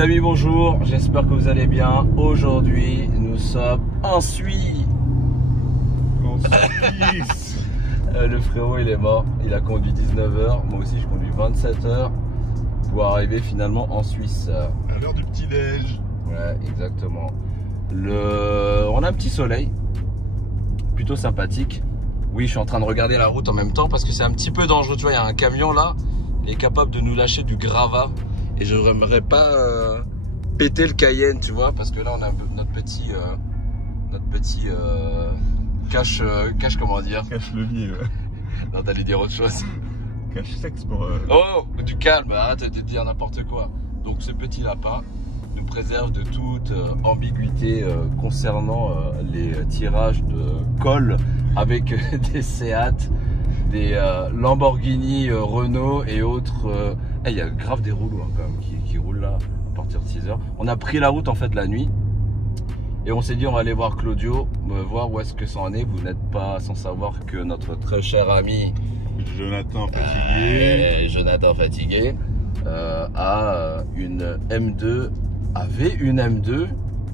Les amis, bonjour, j'espère que vous allez bien. Aujourd'hui, nous sommes en Suisse. En Suisse. Le frérot, il est mort. Il a conduit 19 h. Moi aussi, je conduis 27 h pour arriver finalement en Suisse. À l'heure du petit-déj. Ouais, exactement. On a un petit soleil, plutôt sympathique. Oui, je suis en train de regarder la route en même temps parce que c'est un petit peu dangereux. Tu vois, il y a un camion là, il est capable de nous lâcher du gravat. Et je n'aimerais pas péter le Cayenne, tu vois, parce que là on a notre petit cache, comment dire? Cache levier. Ouais. Non, t'allais dire autre chose. Cache sexe pour. Oh, du calme, arrête de dire n'importe quoi. Donc ce petit lapin nous préserve de toute ambiguïté concernant les tirages de colle avec des Seat, des Lamborghini, Renault et autres. Il y a grave des rouleaux hein, quand même qui roulent là à partir de 6 h. On a pris la route en fait la nuit et on s'est dit on va aller voir Claudio, voir où est-ce que ça en est. Vous n'êtes pas sans savoir que notre très cher ami Jonathan fatigué. A une M2, avait une M2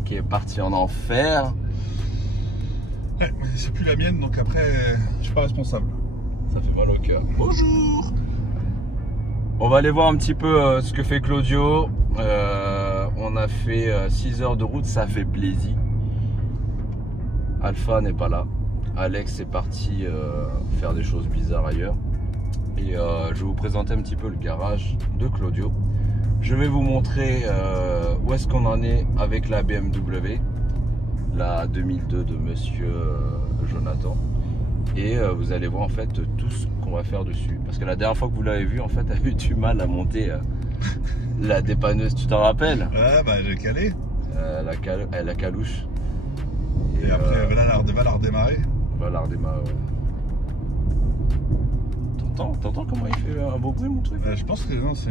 qui est partie en enfer. Ouais, mais c'est plus la mienne donc après je suis pas responsable. Ça fait mal au cœur. Bonjour. On va aller voir un petit peu ce que fait Claudio. On a fait 6 heures de route, ça fait plaisir. Alpha n'est pas là. Alex est parti faire des choses bizarres ailleurs. Et je vais vous présenter un petit peu le garage de Claudio. Je vais vous montrer où est-ce qu'on en est avec la BMW, la 2002 de monsieur Jonathan. Et vous allez voir en fait tout ce qu'on va faire dessus. Parce que la dernière fois que vous l'avez vu, en fait, elle a eu du mal à monter la dépanneuse. Tu t'en rappelles? Ah bah j'ai calé. La calouche. Et après, va la redémarrer. Va la redémarrer, ouais. T'entends comment il fait un beau bruit, mon truc? Je pense que non, ça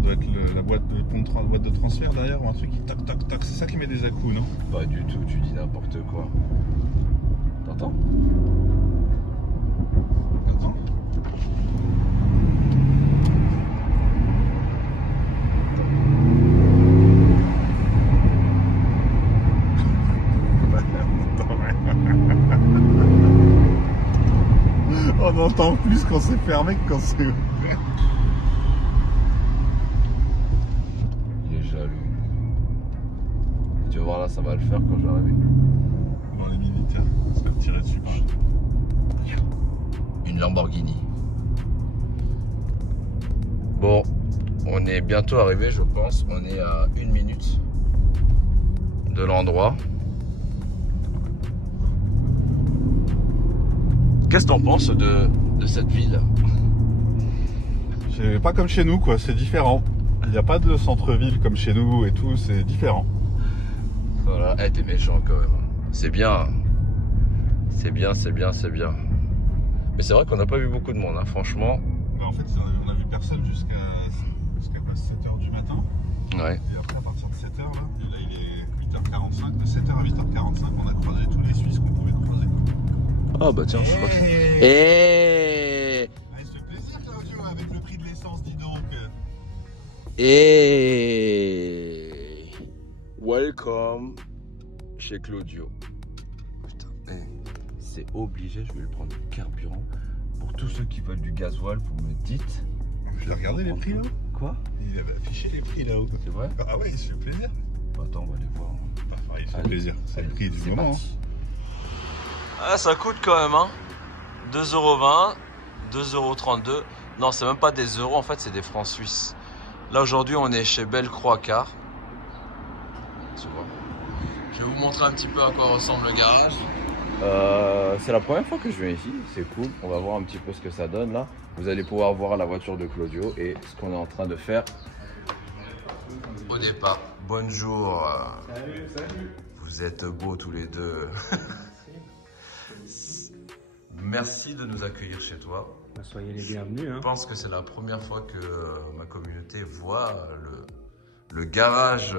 doit être la boîte de transfert derrière ou un truc qui toc toc toc. C'est ça qui met des à-coups, non? Pas du tout, tu dis n'importe quoi. T'entends? Attends. On entend plus quand c'est fermé que quand c'est ouvert. Il est jaloux. Tu vas voir là, ça va le faire quand je vais arriver. Bon, les militaires, ça va tirer dessus. Une Lamborghini. Bon, on est bientôt arrivé, je pense. On est à 1 minute de l'endroit. Qu'est-ce que t'en penses de cette ville? C'est pas comme chez nous, quoi. C'est différent. Il n'y a pas de centre-ville comme chez nous et tout. C'est différent. Voilà, t'es méchant quand même. C'est bien. C'est bien, c'est bien, c'est bien. Mais c'est vrai qu'on n'a pas vu beaucoup de monde, hein, franchement. Bah, en fait, on a vu personne jusqu'à 7 h du matin. Ouais. Et après, à partir de 7 h, là, et là il est 8 h 45. De 7 h à 8 h 45, on a croisé tous les Suisses qu'on pouvait croiser. Ah bah tiens, je crois que ça. Ah, il se fait plaisir, Claudio, avec le prix de l'essence, dis donc. Et welcome chez Claudio. Putain, c'est obligé, je vais le prendre du carburant. Pour tous ceux qui veulent du gasoil, vous me dites. Je l'ai regardé les prix là. Quoi? Il avait affiché les prix là-haut. C'est vrai? Ah ouais, il se fait plaisir. Attends, on va aller voir. Enfin, il se fait plaisir, c'est le prix du moment. Ah, ça coûte quand même, hein. 2,20 €, 2,32 €. Non, c'est même pas des euros, en fait, c'est des francs suisses. Là, aujourd'hui, on est chez Bellecroix Car. Tu vois. Je vais vous montrer un petit peu à quoi ressemble le garage. C'est la première fois que je viens ici, c'est cool. On va voir un petit peu ce que ça donne là. Vous allez pouvoir voir la voiture de Claudio et ce qu'on est en train de faire au départ. Bonjour. Salut, salut. Vous êtes beaux tous les deux. Merci de nous accueillir chez toi. Soyez les bienvenus. Je pense que c'est la première fois que ma communauté voit le garage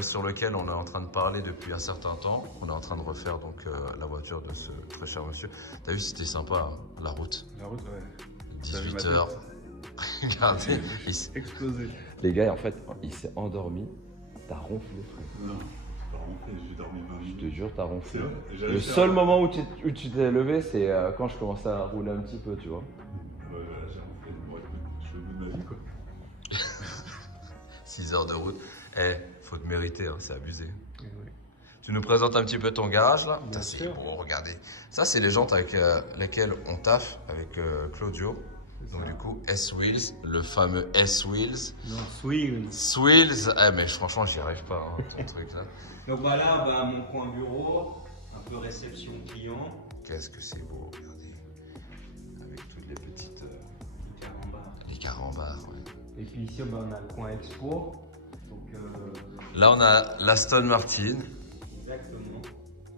sur lequel on est en train de parler depuis un certain temps. On est en train de refaire donc la voiture de ce très cher monsieur. T'as vu, c'était sympa, hein, la route. La route, ouais. 18 h. Regardez, explosé. Les gars, en fait, il s'est endormi. T'as ronflé, frère. Non, j'ai pas ronflé, j'ai dormi 20 Je minutes. te jure, t'as ronflé. J'allais Le faire- seul moment où tu t'es levé, c'est quand je commençais à rouler un petit peu, tu vois. Ouais, j'ai ronflé. Bon, écoute, je suis au bout de ma vie, quoi. 6 heures de route. Eh, faut te mériter, hein, c'est abusé. Oui. Tu nous présentes un petit peu ton garage là? Bien Putain, c'est sûr. beau, regardez. Ça, c'est les jantes avec lesquelles on taffe avec Claudio. Donc du coup, S-Wheels, le fameux S-Wheels. Non, Swing. S-Wheels, eh mais franchement, j'y arrive pas, hein, ton truc là. Donc voilà, bah, mon coin bureau, un peu réception client. Qu'est-ce que c'est beau, regardez. Avec toutes les petites... Les carambars. les carambars, ouais. Et puis ici, bah, on a le coin expo. Donc, Là, on a l'Aston Martin. exactement.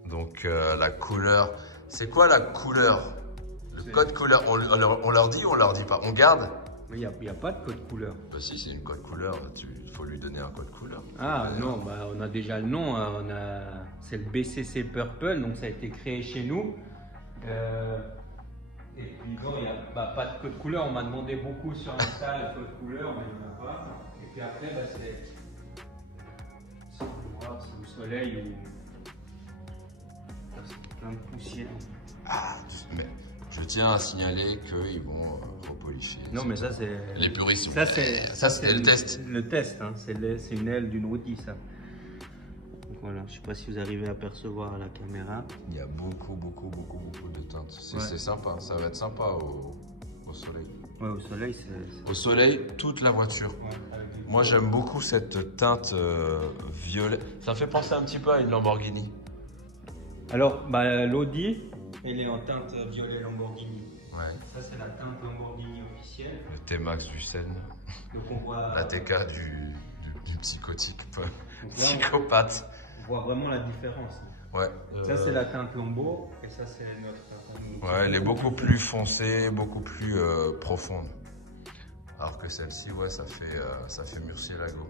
Donc la couleur, c'est quoi la couleur? Le code couleur, on leur dit ou on leur dit pas? On garde? Mais il n'y a pas de code couleur. Bah si, c'est une code couleur, il faut lui donner un code couleur. Ah non, bah, on a déjà le nom. Hein, c'est le BCC Purple, donc ça a été créé chez nous. Et puis non, il n'y a pas de code couleur. On m'a demandé beaucoup sur Insta le code couleur, mais il n'y en a pas. Et puis après, bah, c'est au soleil ou c'est plein de poussière. Ah, mais je tiens à signaler qu'ils vont repolifier. Non, mais ça c'est. Les puristes. Ça c'est. Ça, c'était le test. Le test, hein, c'est une aile d'une Audi, ça. Donc voilà, je sais pas si vous arrivez à percevoir à la caméra. Il y a beaucoup de teintes. C'est Ouais. sympa, ça va être sympa au soleil. Ouais, au soleil, c'est. Au soleil, toute la voiture. Ouais, avec des- Moi, j'aime beaucoup cette teinte violet. Ça me fait penser un petit peu à une Lamborghini. Alors, bah, l'Audi, elle est en teinte violet Lamborghini. Ouais. Ça, c'est la teinte Lamborghini officielle. Le T-Max du Seine. Donc, on voit. La TK du psychotique. Donc là, Psychopathe. on voit vraiment la différence. Ouais. Ça, c'est la teinte Lambo, et ça, c'est notre. Ouais, elle est beaucoup plus foncée, beaucoup plus profonde. Alors que celle-ci, ouais, ça fait murciélago.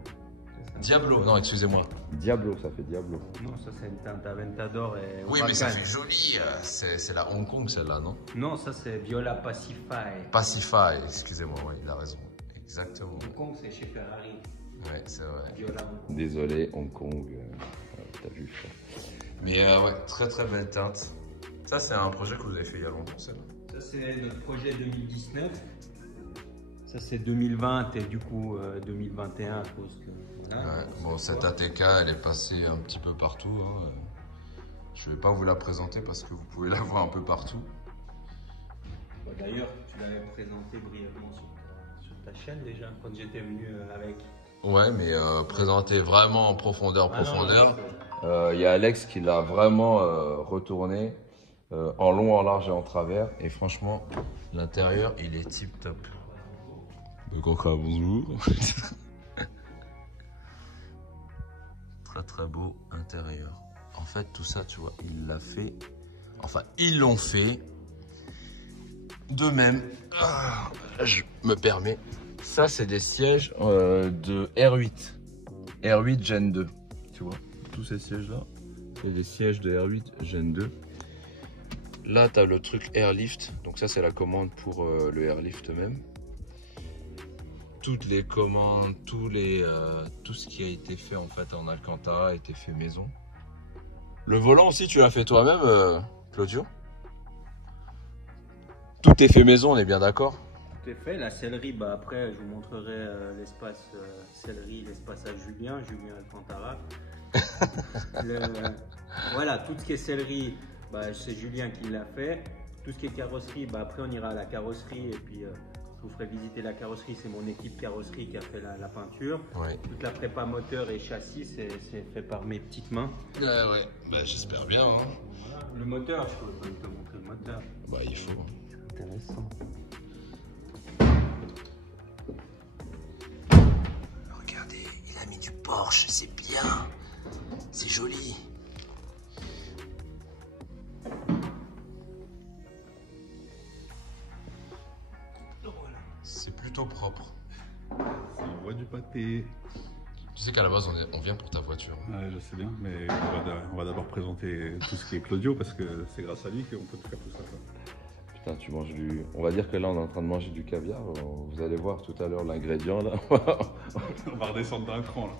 Diablo, non, excusez-moi. Diablo, ça fait Diablo. Non, ça, c'est une teinte Aventador et. Oui, mais ça Huracan. fait joli. C'est la Hong Kong, celle-là, non? Non, ça, c'est Viola Pacify. Pacify, excusez-moi, ouais, il a raison. Exactement. Hong Kong, c'est chez Ferrari. Ouais, c'est vrai. Viola Hong Kong. Désolé, Hong Kong, t'as vu, frère. Mais ouais, très belle teinte. Ça, c'est un projet que vous avez fait il y a longtemps, celle-là. Ça, c'est notre projet 2019. Ça, c'est 2020 et du coup 2021 à cause que. Voilà, Ouais, bon, cette ATK, elle est passée un petit peu partout. Hein. Je vais pas vous la présenter parce que vous pouvez la voir un peu partout. Bah, d'ailleurs, tu l'avais présenté brièvement sur ta chaîne déjà quand j'étais venu avec. Ouais, mais présenter vraiment en profondeur. Ah non, Il y a Alex qui l'a vraiment retourné en long, en large et en travers. Et franchement, l'intérieur, il est tip top. Bonjour. Très beau intérieur. En fait, tout ça, tu vois, il l'a fait. Enfin, ils l'ont fait. De même, je me permets. Ça, c'est des sièges de R8. R8 Gen 2. Tu vois, tous ces sièges-là, c'est des sièges de R8 Gen 2. Là, tu as le truc Airlift. Donc ça, c'est la commande pour le Airlift même. Toutes les commandes, tout ce qui a été fait en fait en Alcantara a été fait maison. Le volant aussi, tu l'as fait toi-même, Claudio? Tout est fait maison, on est bien d'accord? Tout est fait. La sellerie, bah, après, je vous montrerai l'espace sellerie, l'espace à Julien Alcantara. Voilà, tout ce qui est sellerie, bah, c'est Julien qui l'a fait. Tout ce qui est carrosserie, bah, après, on ira à la carrosserie et puis je vous ferai visiter la carrosserie. C'est mon équipe carrosserie qui a fait la peinture. Ouais. Toute la prépa moteur et châssis, c'est fait par mes petites mains. Ouais, bah, j'espère bien. Hein. Voilà. Le moteur, je peux te montrer le moteur. Bah, il faut. C'est intéressant. Regardez, il a mis du Porsche, c'est bien. C'est joli. C'est plutôt propre. C'est la voie du pâté. Tu sais qu'à la base, on vient pour ta voiture. Ouais, je sais bien, mais on va d'abord présenter tout ce qui est Claudio parce que c'est grâce à lui qu'on peut faire tout ça. Quoi. Putain, tu manges du... On va dire que là, on est en train de manger du caviar. Vous allez voir tout à l'heure l'ingrédient là. On va redescendre d'un cran là.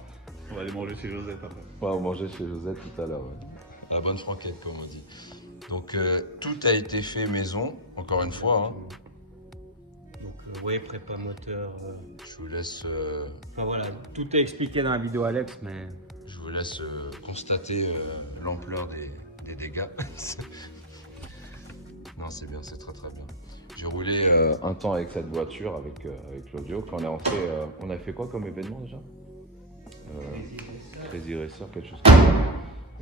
On va aller manger chez Josette après. Ouais, on mangeait chez Josette tout à l'heure. Ouais. La bonne franquette, comme on dit. Donc, tout a été fait maison, encore une fois. Hein. Donc, oui, prépa moteur. Je vous laisse... Enfin voilà, tout est expliqué dans la vidéo Alex, mais... Je vous laisse constater l'ampleur des dégâts. Non, c'est bien, c'est très très bien. J'ai roulé un temps avec cette voiture, avec Claudio. Quand on est rentré, on a fait quoi comme événement déjà Crazy Racer, quelque chose comme ça.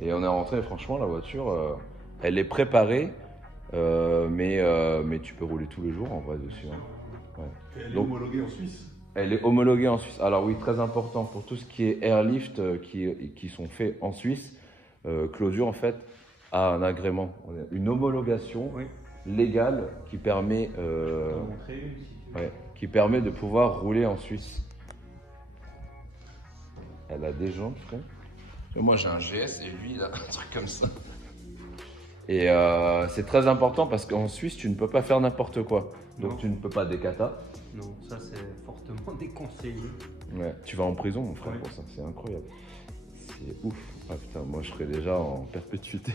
Et on est rentré, franchement, la voiture, elle est préparée, mais tu peux rouler tous les jours en vrai dessus. Hein. Ouais. Et elle est homologuée en Suisse. Elle est homologuée en Suisse. Alors oui, très important pour tout ce qui est airlift qui sont faits en Suisse. Claudio, en fait, a un agrément, une homologation légale qui permet, qui permet de pouvoir rouler en Suisse. Elle a des jambes, frère. Et moi, j'ai un GS et lui, il a un truc comme ça. Et c'est très important parce qu'en Suisse, tu ne peux pas faire n'importe quoi. Donc, Non. tu ne peux pas décata. Non, ça c'est fortement déconseillé. Ouais, tu vas en prison, mon frère, Ouais. pour ça. C'est incroyable. C'est ouf. Ah putain, moi, je serais déjà en perpétuité.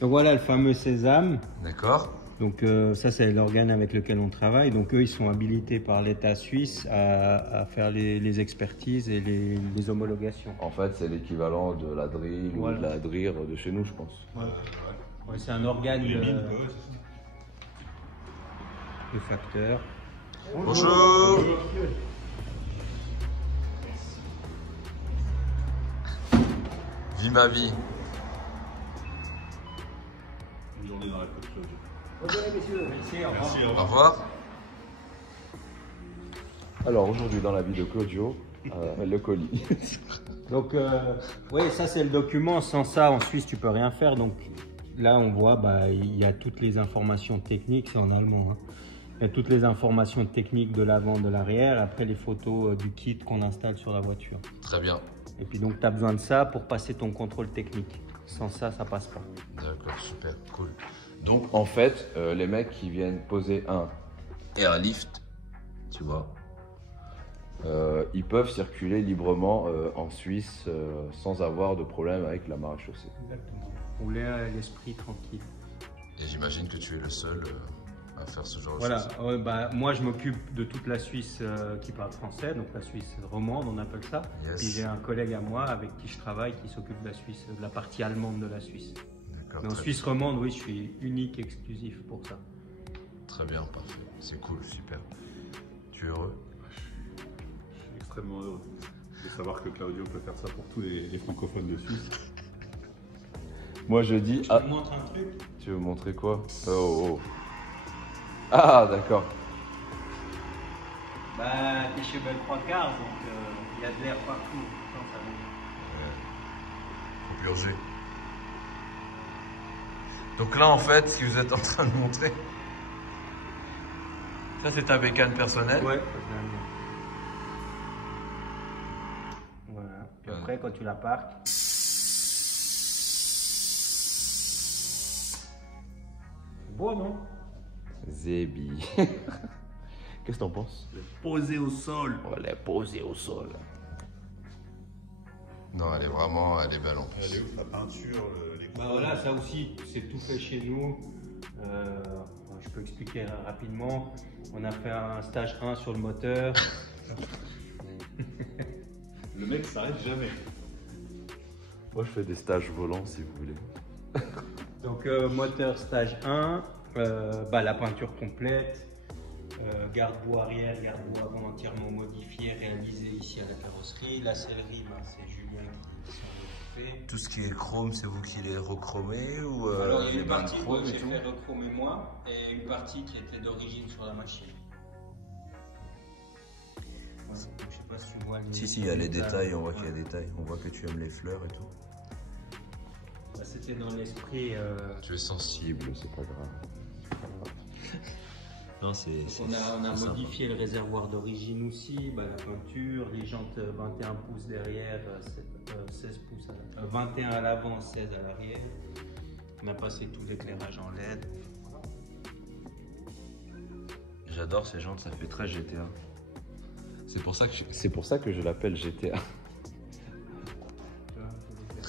Donc voilà le fameux sésame. D'accord. Donc ça c'est l'organe avec lequel on travaille. Donc eux ils sont habilités par l'État suisse à faire les expertises et les homologations. En fait, c'est l'équivalent de la drill Voilà. ou de la DRIR de chez nous, je pense. Ouais, c'est un organe Les mines, ouais, c'est ça. de facteur. Bonjour. Vis ma vie. Une journée dans la côte chaude. Merci, au revoir. Merci, au Au revoir. revoir. Alors aujourd'hui dans la vie de Claudio, le colis. Donc oui, ça c'est le document. Sans ça en Suisse tu peux rien faire. Donc là on voit il y a toutes les informations techniques, c'est en allemand. Hein. Il y a toutes les informations techniques de l'avant, de l'arrière, après les photos du kit qu'on installe sur la voiture. Très bien. Et puis donc tu as besoin de ça pour passer ton contrôle technique. Sans ça, ça passe pas. D'accord, super, cool. Donc en fait, les mecs qui viennent poser un airlift, tu vois, ils peuvent circuler librement en Suisse sans avoir de problème avec la maréchaussée. Exactement. Rouler à l'esprit tranquille. Et j'imagine que tu es le seul à faire ce genre de Voilà, choses. moi je m'occupe de toute la Suisse qui parle français, donc la Suisse romande on appelle ça. Yes. Puis j'ai un collègue à moi avec qui je travaille qui s'occupe de la Suisse, de la partie allemande de la Suisse. D'accord, Mais en très, Suisse romande, oui, je suis unique, exclusif pour ça. très bien, parfait. C'est cool, super. Tu es heureux? Je suis extrêmement heureux de savoir que Claudio peut faire ça pour tous les francophones de Suisse. Moi je dis... Je te montre un truc. Tu veux montrer quoi? Oh. Ah, d'accord. T'es chez Belle 3 quarts, donc il y a de l'air partout. Faut purger. Donc là, en fait, ce que vous êtes en train de montrer, ça c'est ta bécane personnelle. Ouais, voilà. Puis après, quand tu la parques, c'est beau, non? Zébi. Qu'est-ce que t'en penses? Posé au sol. On va la poser au sol. Non, elle est belle en Elle est plus. où la peinture, les Voilà, ça aussi, c'est tout fait chez nous. Je peux expliquer rapidement. On a fait un stage 1 sur le moteur. Le mec s'arrête jamais. Moi, je fais des stages volants si vous voulez. Donc moteur stage 1, la peinture complète, garde-boue arrière, garde-boue avant entièrement modifié, réalisé ici à la carrosserie. La sellerie, c'est Julien qui s'en est occupé. Tout ce qui est chrome, c'est vous qui les rechromez ou Alors il y a les une bains de partie chrome que et j'ai tout? fait rechromer moi et une partie qui était d'origine sur la machine. Ouais, donc, je sais pas si tu vois Si, il y a les détails, on voit qu'il y a des détails. On voit que tu aimes les fleurs et tout. C'était dans l'esprit. Tu es sensible, c'est pas grave. Non, On a modifié le réservoir d'origine aussi, la peinture, les jantes 21 pouces derrière, 16 pouces 21 à l'avant, 16 à l'arrière. On a passé tout l'éclairage en LED. J'adore ces jantes, ça fait très GTA. C'est pour ça que je l'appelle GTA.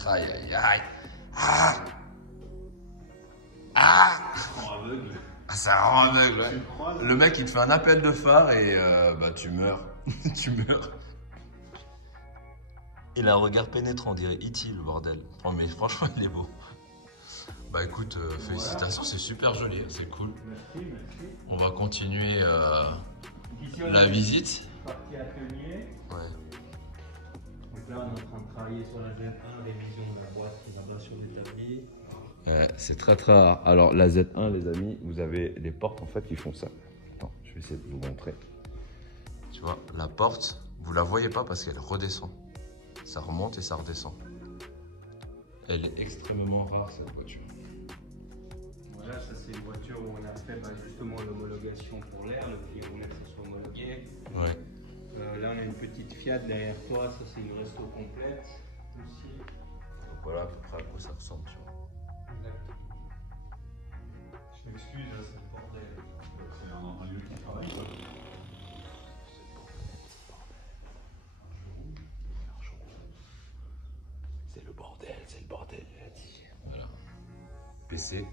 Aïe aïe aïe. Ah. Ah. Ça rend aveugle, ouais. Le mec il te fait un appel de phare et bah tu meurs. Tu meurs. Il a un regard pénétrant, on dirait E.T. le bordel. Oh, mais franchement il est beau. Bah écoute, félicitations, c'est super joli, c'est cool. Merci, merci. On va continuer la visite. Partie atelier. Ouais. Donc là, on est en train de travailler sur la Z1, révision de la boîte qui va sur l'établi. C'est très très rare. Alors la Z1 les amis, vous avez les portes en fait qui font ça. Attends, je vais essayer de vous montrer. Tu vois, la porte, vous la voyez pas parce qu'elle redescend. Ça remonte et ça redescend. Elle est extrêmement rare cette voiture. Voilà, ça c'est une voiture où on a fait justement l'homologation pour l'air, le client voulait que ça soit homologué. Ouais. Là on a une petite Fiat derrière toi, ça c'est une resto complète aussi. Donc voilà à peu près à quoi ça ressemble, tu vois. Exactement. Je m'excuse, c'est le bordel. C'est un lieu qui travaille, quoi. C'est le bordel, il a dit. Voilà. PC.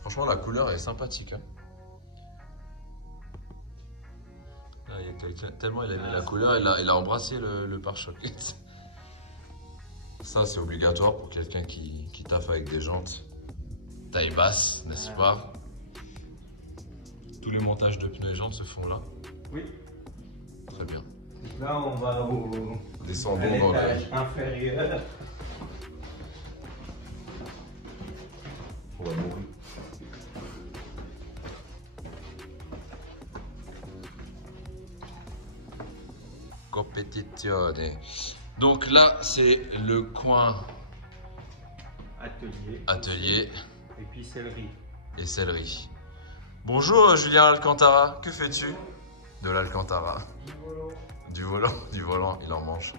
Franchement, la couleur est sympathique. Hein. Là, il y a quelqu'un, tellement il a mis la couleur, il a embrassé le pare-choc. Ça, c'est obligatoire pour quelqu'un qui taffe avec des jantes taille basse, n'est-ce pas? Tous les montages de pneus et jantes se font là. Oui. Très bien. Donc là on va au Descendons dans l'étage inférieur. On va mourir. Competizione. Donc là, c'est le coin atelier Et puis céleri. et céleri. Bonjour Julien Alcantara, que fais-tu? De l'Alcantara. Du volant, il en mange.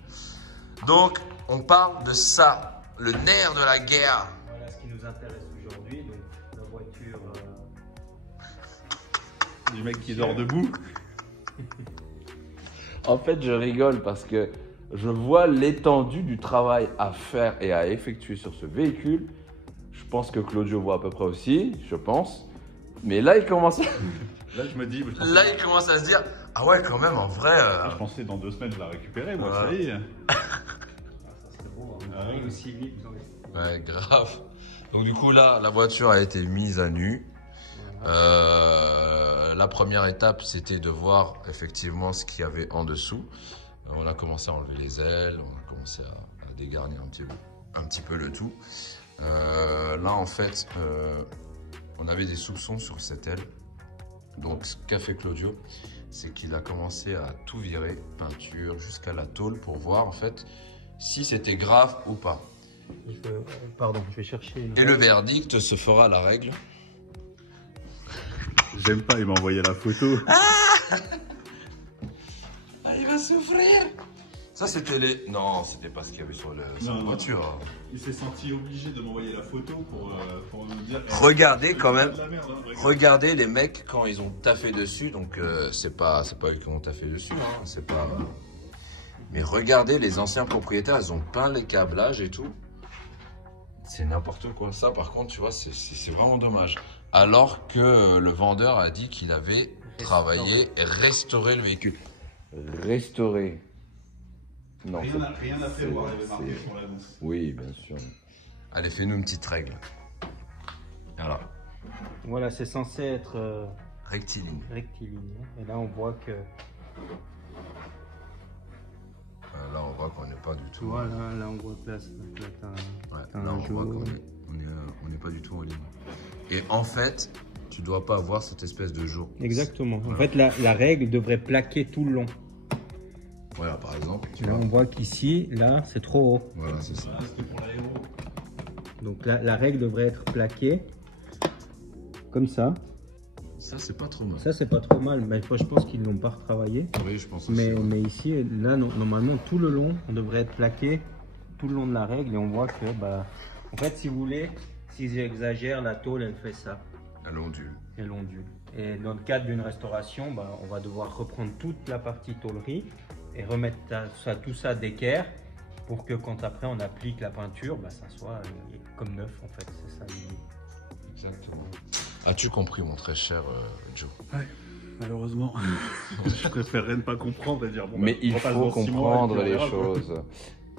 Donc, on parle de ça, le nerf de la guerre. Voilà ce qui nous intéresse aujourd'hui, donc la voiture. Du mec qui dort debout. En fait, je rigole parce que je vois l'étendue du travail à faire et à effectuer sur ce véhicule. Je pense que Claudio voit à peu près aussi, je pense. Mais là, il commence à... Là, je me dis. Là, il commence à se dire, ah ouais, quand même, en vrai... Je pensais dans 2 semaines, je la récupérer, moi, Ouais. ça y est. Ça serait beau, hein. Ah oui. Aussi vite. Ouais, grave. Donc du coup, là, la voiture a été mise à nu. La première étape, c'était de voir effectivement ce qu'il y avait en dessous. On a commencé à enlever les ailes, on a commencé à dégarnir un petit peu le tout. Là, en fait, on avait des soupçons sur cette aile. Donc, ce qu'a fait Claudio, c'est qu'il a commencé à tout virer, peinture jusqu'à la tôle, pour voir en fait si c'était grave ou pas. Pardon, je vais chercher une... Et le verdict se fera à la règle. J'aime pas, il m'a envoyé la photo. Ah, il va souffrir. Ça, c'était les... Non, c'était pas ce qu'il y avait sur la voiture. Il s'est senti obligé de m'envoyer la photo pour me dire... Regardez quand même. De la merde, hein, Regardez les mecs quand ils ont taffé dessus. Donc, c'est pas eux qui ont taffé dessus. Hein, c'est pas... Mais regardez, les anciens propriétaires, ils ont peint les câblages et tout. C'est n'importe quoi. Ça, par contre, tu vois, c'est vraiment dommage. Alors que le vendeur a dit qu'il avait travaillé et restauré le véhicule. Restauré. Non. Rien à prévoir, il avait marqué sur l'annonce. Oui, bien sûr. Allez, fais-nous une petite règle. Voilà. Voilà, c'est censé être Rectiligne. rectiligne. Et là, on voit que... Là, on voit qu'on n'est pas du tout... Voilà, là, on voit que là, t'as là, on voit qu'on n'est pas du tout en ligne. Et en fait, tu dois pas avoir cette espèce de jour. Exactement. Voilà. En fait, la règle devrait plaquer tout le long. Voilà, par exemple. Tu Là, vois. on voit qu'ici, là, c'est trop haut. Voilà, c'est ça. C'était pour l'aéro. Donc là, la règle devrait être plaquée comme ça. Ça, c'est pas trop mal. Ça, c'est pas trop mal, mais moi, je pense qu'ils l'ont pas retravaillé. Oui, je pense aussi. Mais ici, là, normalement, tout le long, on devrait être plaqué tout le long de la règle. Et on voit que, bah, en fait, si vous voulez, si j'exagère, la tôle, elle fait ça. Elle ondule. et l'ondule. Et dans le cadre d'une restauration, bah, on va devoir reprendre toute la partie tôlerie et remettre tout ça d'équerre pour que quand après on applique la peinture, bah, ça soit comme neuf en fait. C'est ça l'idée. Exactement. As-tu compris, mon très cher Joe? Ouais, malheureusement. Je préférerais ne pas comprendre et dire bon. Mais bah, il on passe faut dans 6 mois comprendre et puis on les verra, quoi. choses.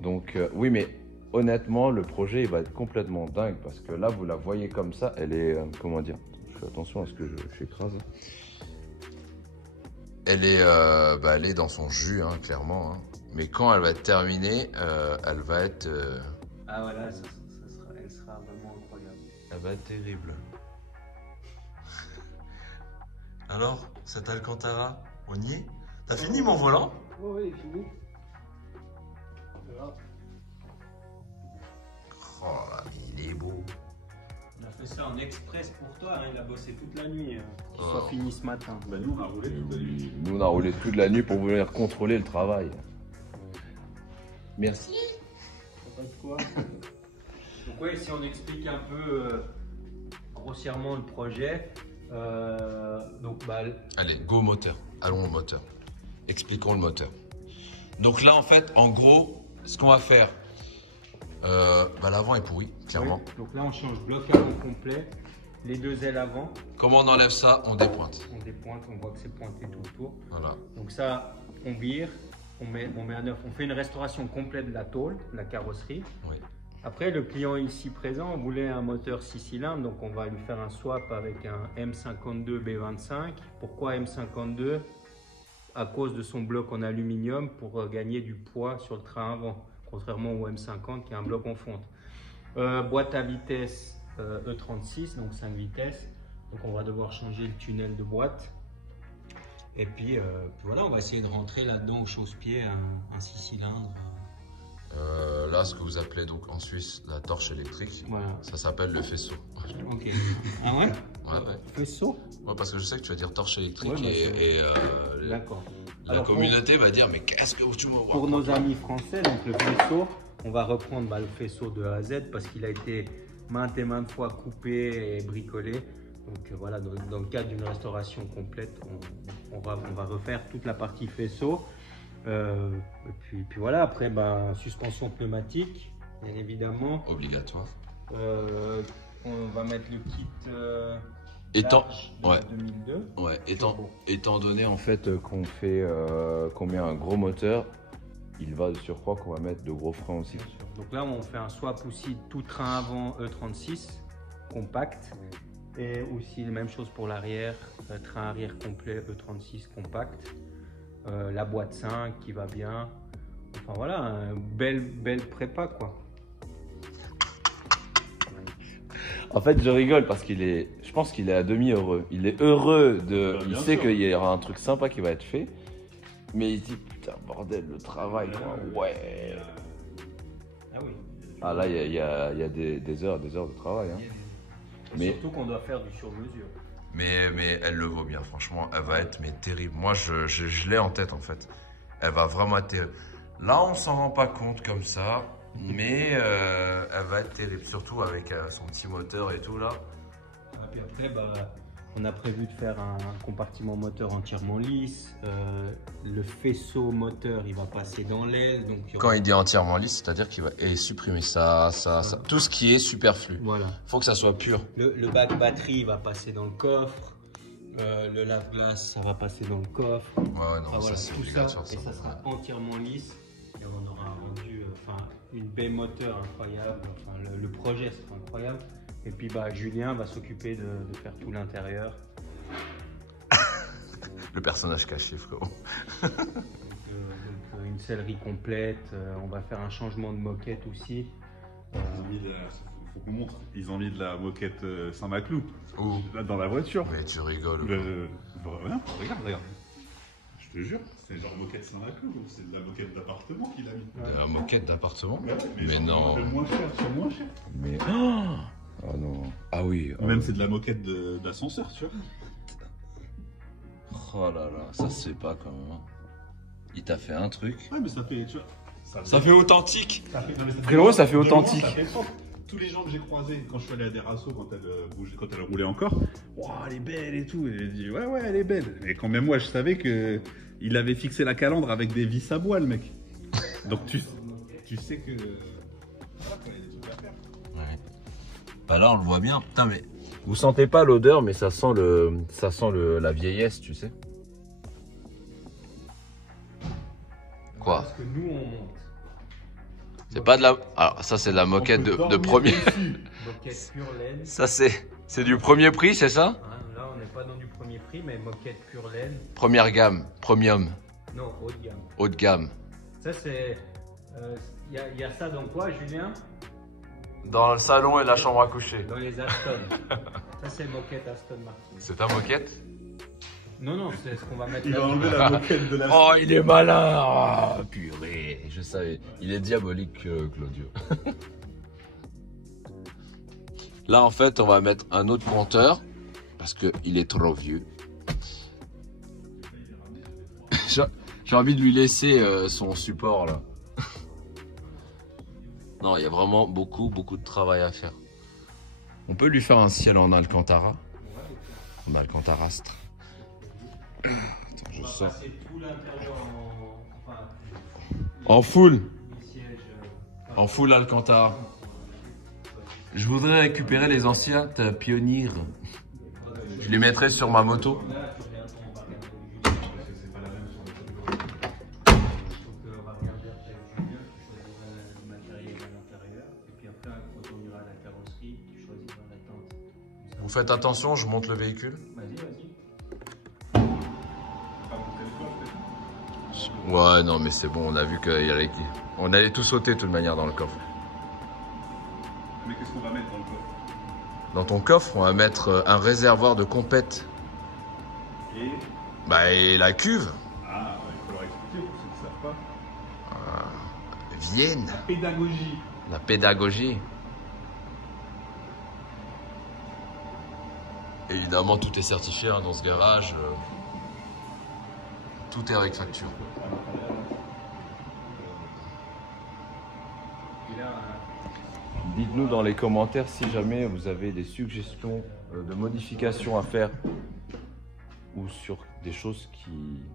Donc, oui, mais honnêtement, le projet il va être complètement dingue parce que là, vous la voyez comme ça, elle est, comment dire, je fais attention à ce que je écrase. Elle est dans son jus, hein, clairement. Hein. Mais quand elle va être terminée, elle va être... Ah voilà, elle sera vraiment incroyable. Elle va être terrible. Alors, cet Alcantara, on y est? T'as fini mon volant? Oui, fini. Voilà. Oh, il est beau. On a fait ça en express pour toi, hein. Il a bossé toute la nuit. Qu'il Oh. soit fini ce matin. Bah, nous, on a roulé toute la nuit. Nous, on a roulé toute la nuit pour venir contrôler le travail. Merci. Pas de quoi. Donc ouais, si on explique un peu grossièrement le projet, donc bah, Allez, go au moteur. Allons au moteur. Expliquons le moteur. Donc là, en fait, en gros, ce qu'on va faire, l'avant est pourri, clairement. oui, donc là on change bloc avant complet, les deux ailes avant, Comment on enlève ça? On dépointe. on dépointe, on voit que c'est pointé tout autour. Voilà. Donc ça, on vire, on met à neuf, on fait une restauration complète de la tôle, de la carrosserie. Oui. Après, le client ici présent voulait un moteur 6 cylindres, donc on va lui faire un swap avec un M52 B25. Pourquoi M52? À cause de son bloc en aluminium pour gagner du poids sur le train avant, contrairement au M50 qui est un bloc en fonte. Boîte à vitesse E36, donc 5 vitesses. Donc on va devoir changer le tunnel de boîte. Et puis voilà, on va essayer de rentrer là-dedans au chausse-pied un 6 cylindres. Là, ce que vous appelez donc en Suisse la torche électrique, Voilà. ça s'appelle le faisceau. Ok. Ah ouais? Ouais. Faisceau? Ouais, parce que je sais que tu vas dire torche électrique Ouais, bah, et D'accord. la Alors, communauté va dire mais qu'est-ce que tu me vois? Pour nos amis français, donc le faisceau, on va reprendre le faisceau de A à Z parce qu'il a été maintes et maintes fois coupé et bricolé. Donc voilà, dans le cadre d'une restauration complète, on va refaire toute la partie faisceau. Et puis voilà, après suspension pneumatique, bien évidemment. Obligatoire. On va mettre le kit Étant, large de ouais. 2002. Ouais, étant donné en fait qu'on met un gros moteur, il va de surcroît qu'on va mettre de gros freins aussi. Donc là, on fait un swap aussi tout train avant E36 compact et aussi la même chose pour l'arrière, train arrière complet E36 compact. La boîte 5 qui va bien. Enfin voilà, belle prépa quoi. En fait, je rigole parce je pense qu'il est à demi heureux. Il est heureux il sait qu'il y aura un truc sympa qui va être fait, mais il se dit putain bordel le travail quoi. Ouais. Ah oui. Ah là il y a des heures de travail. Hein. Mais surtout qu'on doit faire du sur-mesure. Mais elle le vaut bien, franchement, elle va être terrible. Moi, je l'ai en tête en fait. Elle va vraiment être terrible. Là, on s'en rend pas compte comme ça, mais elle va être terrible, surtout avec son petit moteur et tout là. Et puis après, on a prévu de faire un compartiment moteur entièrement lisse. Le faisceau moteur, il va passer dans l'aile. Quand il dit entièrement lisse, c'est-à-dire qu'il va supprimer ça, tout ce qui est superflu. Voilà. Faut que ça soit pur. Le bac batterie va passer dans le coffre. Le lave-glace, ça va passer dans le coffre. Ouais, non, Voilà, ça c'est tout obligatoire. ça, et ça sera entièrement lisse. Et on aura rendu une baie moteur incroyable. Enfin, le projet sera incroyable. Et puis Julien va s'occuper de faire tout l'intérieur. Le personnage caché, frérot. Donc, une sellerie complète. On va faire un changement de moquette aussi. Faut qu'on montre. Ils ont mis de la moquette Saint-Maclou. Où? Là, dans la voiture. Mais tu rigoles. Regarde. Je te jure, c'est genre moquette Saint-Maclou. C'est de la moquette d'appartement qu'il a mis. La moquette d'appartement? Ouais, Mais non. Le moins cher, c'est moins cher. Mais oh non. Ah oui. Même c'est de la moquette d'ascenseur, tu vois. Oh là là, ça se fait pas quand même. Hein. Il t'a fait un truc. Ouais, mais ça fait, tu vois. Ça fait authentique. Ça fait, non, mais ça fait Frérot, ça fait de loin, authentique. ça fait propre. tous les gens que j'ai croisés quand je suis allé à Derasso, quand elle roulait encore, wow, elle est belle et tout. Et j'ai dit, ouais, elle est belle. Mais quand même, moi, je savais qu'il avait fixé la calandre avec des vis à bois, le mec. Donc tu sais que. Voilà, qu'il y a des trucs à faire. Ouais. Bah là, on le voit bien. Putain, mais vous sentez pas l'odeur, mais ça sent la vieillesse, tu sais. Quoi? Parce que nous, on monte. C'est pas de la. Alors, ça, c'est de la moquette de premier. Moquette pure laine. Ça, c'est du premier prix, c'est ça? Hein, là, on n'est pas dans du premier prix, mais moquette pure laine. Première gamme, premium, Non, haut de gamme. haut de gamme. Ça, c'est. Il y a ça dans quoi, Julien? Dans le salon et la chambre à coucher. Dans les Aston. Ça, c'est moquette Aston Martin. C'est ta moquette? Non, c'est ce qu'on va mettre Il là. va enlever la moquette de la. Oh, il est malin! Oh, purée, je savais. Il est diabolique, Claudio. Là, en fait, on va mettre un autre compteur parce qu'il est trop vieux. J'ai envie de lui laisser son support là. Non, il y a vraiment beaucoup de travail à faire. On peut lui faire un ciel en Alcantara. En Alcantarastre. Attends, je sors. Passer tout l'intérieur En full. le siège. En full Alcantara. Je voudrais récupérer les anciens Pioneer. Je les mettrai sur ma moto. Vous faites attention, je monte le véhicule. Ouais, non, mais c'est bon, on a vu qu'on allait tout sauter de toute manière dans le coffre. Mais qu'est-ce qu'on va mettre dans le coffre? Dans ton coffre, on va mettre un réservoir de compète. Et Bah, et la cuve. ah, il faut leur expliquer pour ceux qui ne savent pas. Vienne. La pédagogie. La pédagogie. Évidemment, tout est certifié hein, dans ce garage. Tout est avec facture. Dites-nous dans les commentaires si jamais vous avez des suggestions de modifications à faire ou sur des choses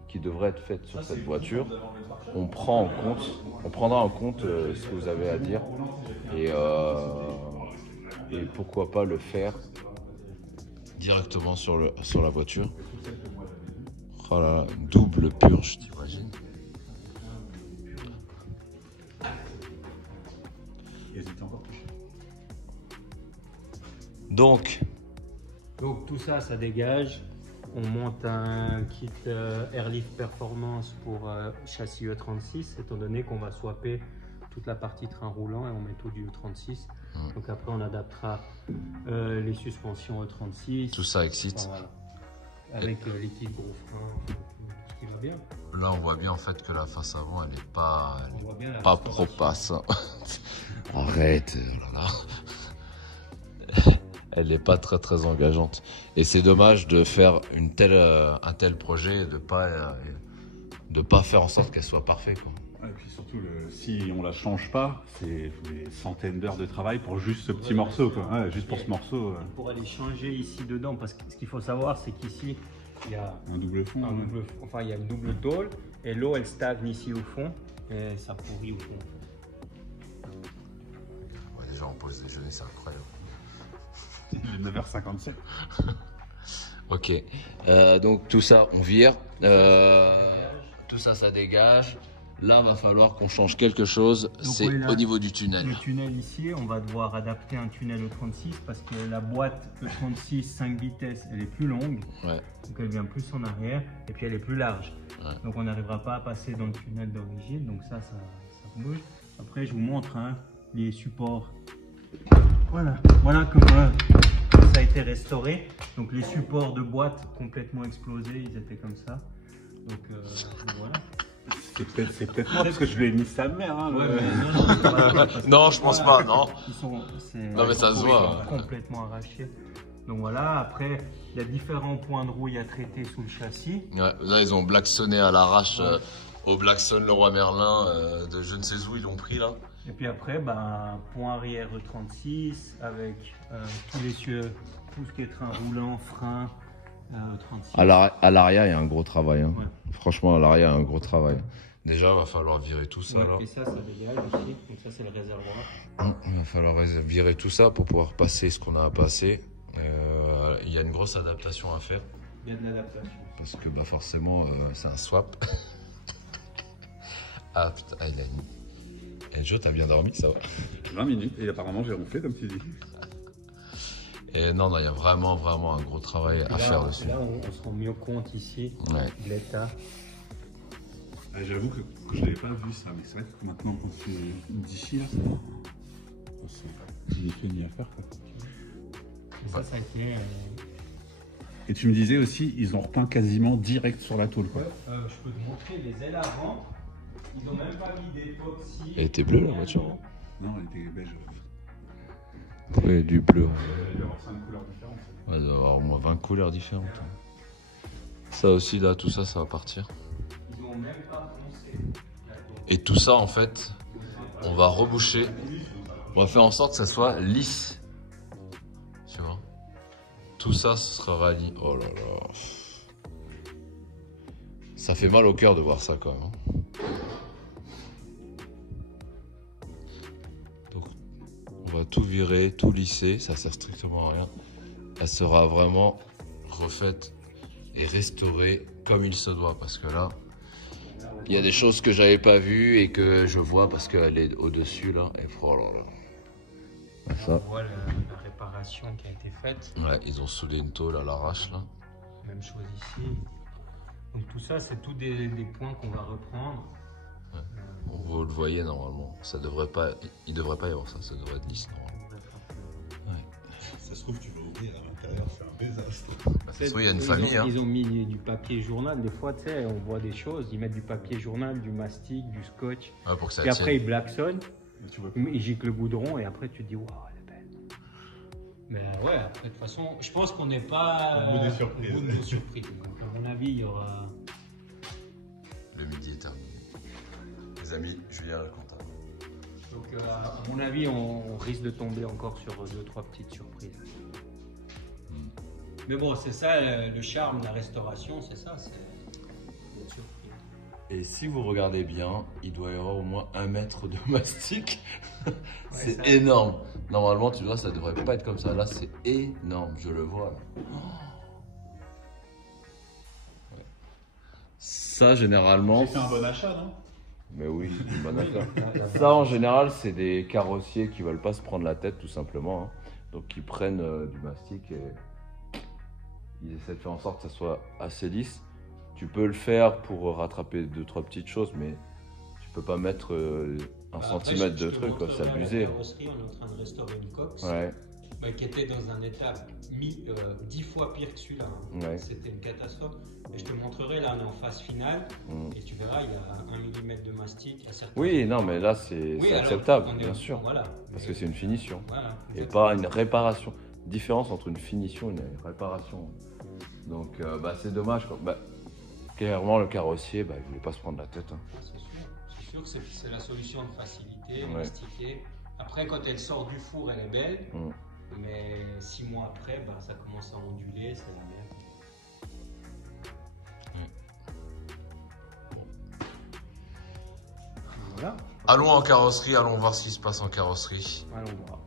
qui devraient être faites sur cette voiture. On prendra en compte ce que vous avez à dire et pourquoi pas le faire directement sur la voiture. Oh là là, double purge, t'imagines? Donc tout ça, ça dégage. On monte un kit Airlift Performance pour châssis E36, étant donné qu'on va swapper toute la partie train roulant et on met tout du E36. Donc après, on adaptera les suspensions E36. tout ça excite. Enfin, voilà. Avec les kits gros freins, tout ce qui va bien. Là, on voit bien en fait que la face avant, elle est pas On voit bien la pas restauration. propasse. Hein. Arrête, oh là là. Elle n'est pas très engageante. Et c'est dommage de faire un tel projet et de pas faire en sorte qu'elle soit parfaite. Quoi. Et puis surtout, si on la change pas, c'est des centaines d'heures de travail pour juste ce petit morceau, quoi. Ouais, juste pour ce morceau. On pourra les changer ici dedans parce que ce qu'il faut savoir, c'est qu'ici, il y a Un double fond. Ouais. il y a une double tôle et l'eau elle stagne ici au fond et ça pourrit au fond. Ouais, déjà, on pose déjeuner, c'est incroyable. Il est 9h57. Ok, donc tout ça, on vire. Tout ça, ça dégage. Là, va falloir qu'on change quelque chose. C'est au niveau du tunnel. Le tunnel ici, on va devoir adapter un tunnel E36 parce que la boîte E36 5 vitesses, elle est plus longue. Ouais. Donc elle vient plus en arrière et puis elle est plus large. Ouais. Donc on n'arrivera pas à passer dans le tunnel d'origine. Donc ça bouge. Après, je vous montre hein, les supports. Voilà comment ça a été restauré. Donc les supports de boîte complètement explosés, ils étaient comme ça. Donc voilà. C'est peut-être moi parce que je lui ai mis sa mère. Hein, Ouais, mais Non, je pense pas, non. Non, mais ça se voit. Complètement arrachés. Donc voilà, après, il y a différents points de rouille à traiter sous le châssis. Ouais, là, ils ont blacksonné à l'arrache au Blackstone Leroy Merlin de je ne sais où ils l'ont pris là. Et puis après, pont arrière E36 avec tous les cieux, tout ce qui est train roulant, frein, E36. À l'arrière, il y a un gros travail. Hein. Ouais. Franchement, à l'arrière, il y a un gros travail. Déjà, il va falloir virer tout ça. Ouais, là. et ça dégage aussi. Donc ça, c'est le réservoir. Il va falloir virer tout ça pour pouvoir passer ce qu'on a à passer. Il y a une grosse adaptation à faire. Il y a de l'adaptation. Parce que forcément, c'est un swap. Ah putain, il a une... Et Joe, t'as bien dormi, ça va? 20 minutes, et apparemment j'ai ronflé comme tu dis. Et non, il y a vraiment un gros travail à faire dessus. Là, on se rend mieux compte ici de l'état. Ah, j'avoue que je n'avais pas vu ça, mais c'est vrai que maintenant quand tu me dis chi, là, c'est ni fait ni à faire. Quoi. Et ça a été... Et tu me disais aussi, ils ont repeint quasiment direct sur la tôle. Quoi. Je peux te montrer les ailes avant. Ils n'ont même pas mis d'époxy. Elle était bleue la voiture? Non, elle était beige. Oui, du bleu. Il doit y avoir 5 couleurs différentes. Ouais, il doit y avoir au moins 20 couleurs différentes. Ça aussi, là, tout ça, ça va partir. Ils n'ont même pas foncé. Et tout ça, en fait, on va reboucher. On va faire en sorte que ça soit lisse. Tu vois? Tout ça, ce sera rallye. Oh là là. Ça fait mal au cœur de voir ça quand même. Donc, on va tout virer, tout lisser. Ça sert strictement à rien. Elle sera vraiment refaite et restaurée comme il se doit. Parce que là, il y a des choses que j'avais pas vues et que je vois parce qu'elle est au-dessus là. Et oh là là. Ça. On voit la réparation qui a été faite. Ouais, ils ont soudé une tôle à l'arrache là. Même chose ici. Donc tout ça, c'est tous des points qu'on va reprendre. Ouais. Vous le voyez normalement. Ça devrait pas, il devrait pas y avoir ça. Ça devrait être lisse normalement. Ouais. Ça se trouve, tu vas ouvrir à l'intérieur, c'est un désastre. Ça se trouve, il y a une famille. Ils ont mis du papier journal. Des fois, tu sais, on voit des choses. Ils mettent du papier journal, du mastic, du scotch. Ouais, pour que ça Et après, tienne. ils blacksonnent. Tu vois, Ils giclent le goudron et après, tu te dis, waouh, elle est belle. Mais ouais, après, de toute façon, je pense qu'on n'est pas au bout des surprises. au bout de nos surprises. Donc, à mon avis, il y aura. Le midi est terminé. Les amis, Julien est content. Donc, à mon avis, on risque de tomber encore sur 2-3 petites surprises. Mais bon, c'est ça le charme de la restauration, c'est ça, c'est d'être surpris. Et si vous regardez bien, il doit y avoir au moins 1 mètre de mastic. C'est ça. énorme. Normalement, tu vois, ça devrait pas être comme ça. Là, c'est énorme. Je le vois. Là. Ouais. Ça, généralement. j'ai fait un bon achat, non? Mais oui, une bonne affaire. Ça, en général, c'est des carrossiers qui veulent pas se prendre la tête, tout simplement. Hein. Donc, ils prennent du mastic et ils essaient de faire en sorte que ça soit assez lisse. Tu peux le faire pour rattraper 2-3 petites choses, mais tu peux pas mettre 1 centimètre de truc, quoi, c'est abusé. On est en train de restaurer une coque Ouais. Qui était dans un état 10 fois pire que celui-là. Hein. Ouais. C'était une catastrophe. Et je te montrerai, là on est en phase finale et tu verras, il y a 1 mm de mastic à certains Oui, non, mais là, c'est acceptable, bien sûr. Voilà. Parce que c'est une finition. Voilà, Et pas une réparation. Différence entre une finition et une réparation. Donc, c'est dommage. Quoi. Clairement, le carrossier, il voulait pas se prendre la tête. Hein. C'est sûr que c'est la solution de facilité, Ouais. mastiquer. Après, quand elle sort du four, elle est belle. Mais 6 mois après, ça commence à onduler, c'est la merde. Voilà. Allons en carrosserie, allons voir ce qui se passe en carrosserie. Allons voir.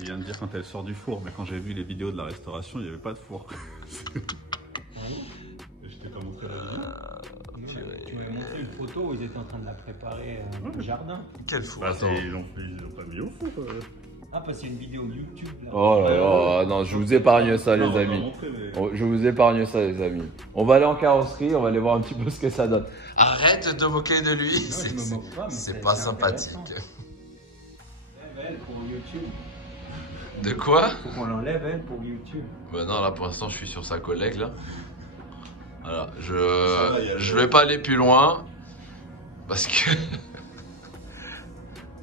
Il vient de dire quand elle sort du four, mais quand j'ai vu les vidéos de la restauration, il n'y avait pas de four. Je t'ai pas montré la vidéo. Tu m'avais montré une photo où ils étaient en train de la préparer au jardin. Quel fou. Ils l'ont pas mis au four. Ah, parce qu'il y a une vidéo YouTube là. Oh là là, non, je vous épargne ça, les amis. Je vous épargne ça, les amis. On va aller en carrosserie, on va aller voir un petit peu ce que ça donne. Arrête de te moquer de lui, c'est pas sympathique. Elle pour YouTube. De quoi? Faut qu'on l'enlève, elle, pour YouTube. Ben non, là pour l'instant je suis sur sa collègue là. Voilà, je vais pas aller plus loin parce que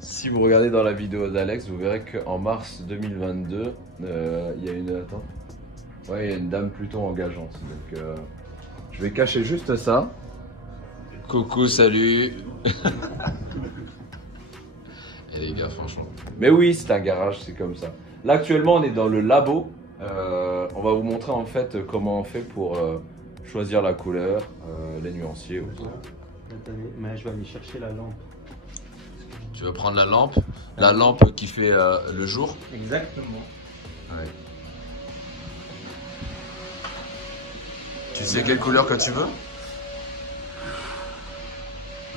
si vous regardez dans la vidéo d'Alex, vous verrez qu'en mars 2022, il y a il y a une dame plutôt engageante. Donc je vais cacher juste ça. Coucou, salut. Et les gars, franchement. Mais oui, c'est un garage, c'est comme ça. Là, actuellement, on est dans le labo. On va vous montrer en fait comment on fait pour choisir la couleur, les nuanciers. Attendez, mais je vais aller chercher la lampe. Tu veux prendre la lampe qui fait le jour. Exactement. Ouais. Tu sais quelle couleur que tu veux?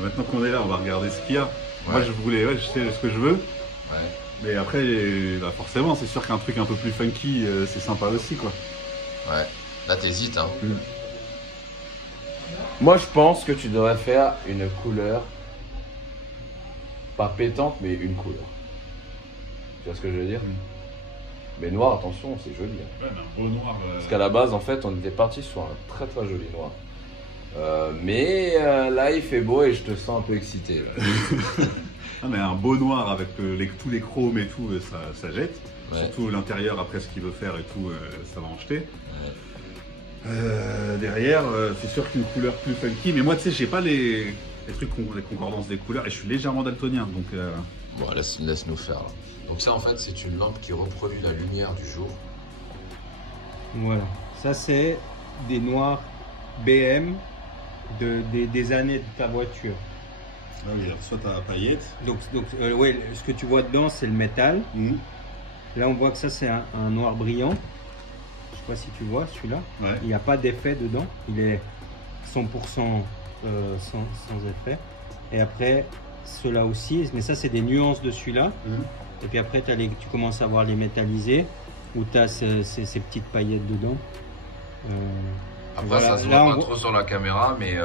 Maintenant qu'on est là, on va regarder ce qu'il y a. Ouais. Moi, je sais ce que je veux. Ouais. Mais après, bah forcément, c'est sûr qu'un truc un peu plus funky, c'est sympa aussi, quoi. Ouais. Là, t'hésites, hein. Moi, je pense que tu devrais faire une couleur, pas pétante, mais une couleur. Tu vois ce que je veux dire? Mais noir, attention, c'est joli. Hein. Ouais, mais un beau noir. Parce qu'à la base, en fait, on était parti sur un très très joli noir. Mais là, il fait beau et je te sens un peu excité. Là. Ah, mais un beau noir avec tous les chromes et tout, ça jette. Ouais. Surtout l'intérieur, après ce qu'il veut faire et tout, ça va en jeter. Ouais. Derrière, c'est sûr qu'une couleur plus funky. Mais moi, tu sais, j'ai pas les trucs, les concordances des couleurs et je suis légèrement daltonien. Donc, Bon, laisse-nous faire. Là. Donc ça, en fait, c'est une lampe qui reproduit la lumière du jour. Voilà. Ça, c'est des noirs BM des années de ta voiture. ah oui, alors soit ta paillette. Donc ouais, ce que tu vois dedans, c'est le métal. Là, on voit que ça, c'est un noir brillant. Je sais pas si tu vois celui-là. Ouais. Il n'y a pas d'effet dedans. Il est 100% sans effet. Et après, ceux-là aussi. Mais ça, c'est des nuances de celui-là. Et puis après, tu commences à voir les métallisés où tu as ces petites paillettes dedans. Après, voilà. ça se Là, voit on pas trop sur la caméra, mais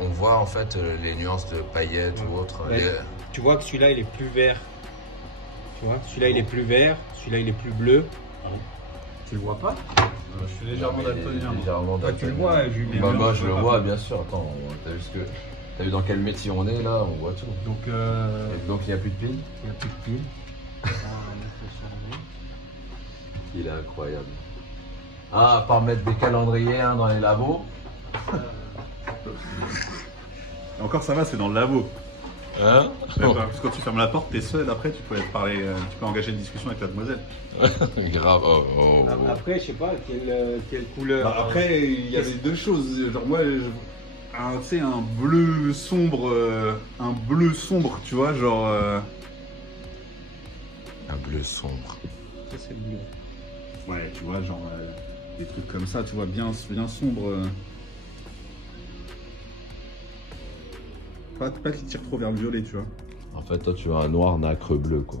on voit en fait les nuances de paillettes ou autres. Ouais. Tu vois que celui-là, il est plus vert. Tu vois, celui-là, il est plus vert. Celui-là, il est plus bleu. Ah oui. Tu le vois pas? Je suis légèrement daltonien. Légèrement Tu le vois, Julien. Bah, moi, je le vois, bien sûr. Attends, t'as vu dans quel métier on est là? On voit tout. Donc, Et donc, il n'y a plus de piles? il n'y a plus de piles. Il est incroyable. Ah, à part mettre des calendriers hein, dans les labos. Encore ça va, c'est dans le labo. Hein? Mais parce que quand tu fermes la porte, t'es seul. Après, tu peux tu peux engager une discussion avec la demoiselle. Grave. Oh. Après, je sais pas, quelle couleur. Bah, après, il y avait deux choses. Genre moi, tu sais, un bleu sombre, tu vois, genre. Un bleu sombre. Ça, c'est bleu. Ouais, tu vois, genre des trucs comme ça, tu vois, bien sombre. Pas qui tire trop vers le violet, tu vois. En fait, toi, tu as un noir nacre bleu, quoi.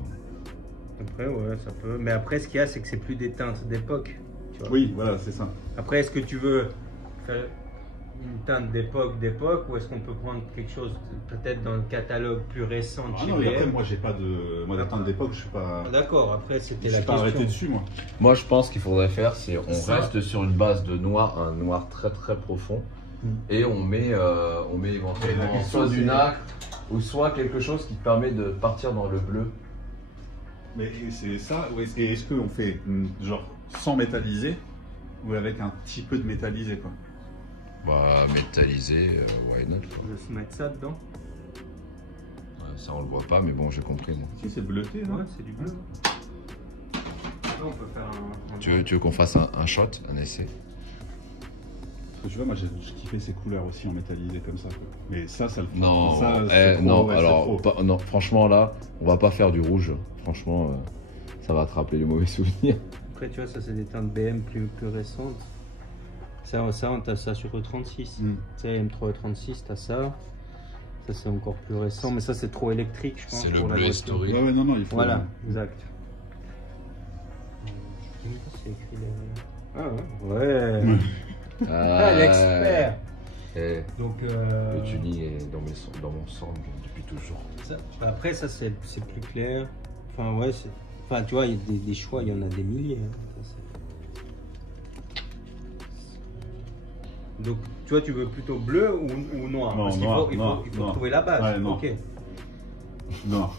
Après, ouais, ça peut. Mais après, ce qu'il y a, c'est que c'est plus des teintes d'époque. tu vois. Oui, voilà, c'est ça. Après, est-ce que tu veux faire une teinte d'époque, ou est-ce qu'on peut prendre quelque chose peut-être dans le catalogue plus récent de Ah chez non, mais après, BM? moi, j'ai pas de. Moi, d'atteinte d'époque, je suis pas. Ah, d'accord, après, c'était Je la suis pas arrêté question. dessus, moi. Moi, je pense qu'il faudrait faire, c'est on Ça. reste sur une base de noir, un noir très très profond, et on met Et la éventuellement question, soit du c'est- nacre ou soit quelque chose qui te permet de partir dans le bleu. Mais c'est ça, ouais, et est-ce qu'on fait genre sans métalliser ou avec un petit peu de métallisé, quoi? Bah, métallisé, why not? Je vais se mettre ça dedans. Ça, on le voit pas, mais bon, j'ai compris. Moi. Si, c'est bleuté, non? Ouais, c'est du bleu. Là, on peut faire un Tu veux qu'on fasse un shot, un essai? Parce que tu vois, moi, je kiffais ces couleurs aussi en métallisé comme ça, quoi. Mais ça le fait. Non, Ça, c'est trop, non, ouais, c'est alors, trop. non, franchement, là, on va pas faire du rouge. Franchement, ça va te rappeler de mauvais souvenirs. Après, tu vois, ça, c'est des teintes BM plus récentes. Ça, on t'a ça sur E36. Tu sais, M3 E36, t'as ça. Ça, c'est encore plus récent, mais ça, c'est trop électrique, je pense. C'est le pour la bleu voiture. historique. Ouais, non, il faut. Voilà, exact. Je sais pas si c'est écrit là. Ah ouais. Ouais. Ah, l'expert. Donc, Le tuning est dans mon sang depuis toujours. après, ça, c'est plus clair. Enfin, ouais, enfin, tu vois, il y a des choix, il y en a des milliers. Hein. Donc, tu vois, tu veux plutôt bleu ou noir? Non, parce qu'il noir, faut, noir, il faut noir. trouver la base. Ouais, noir. Ok. Noir.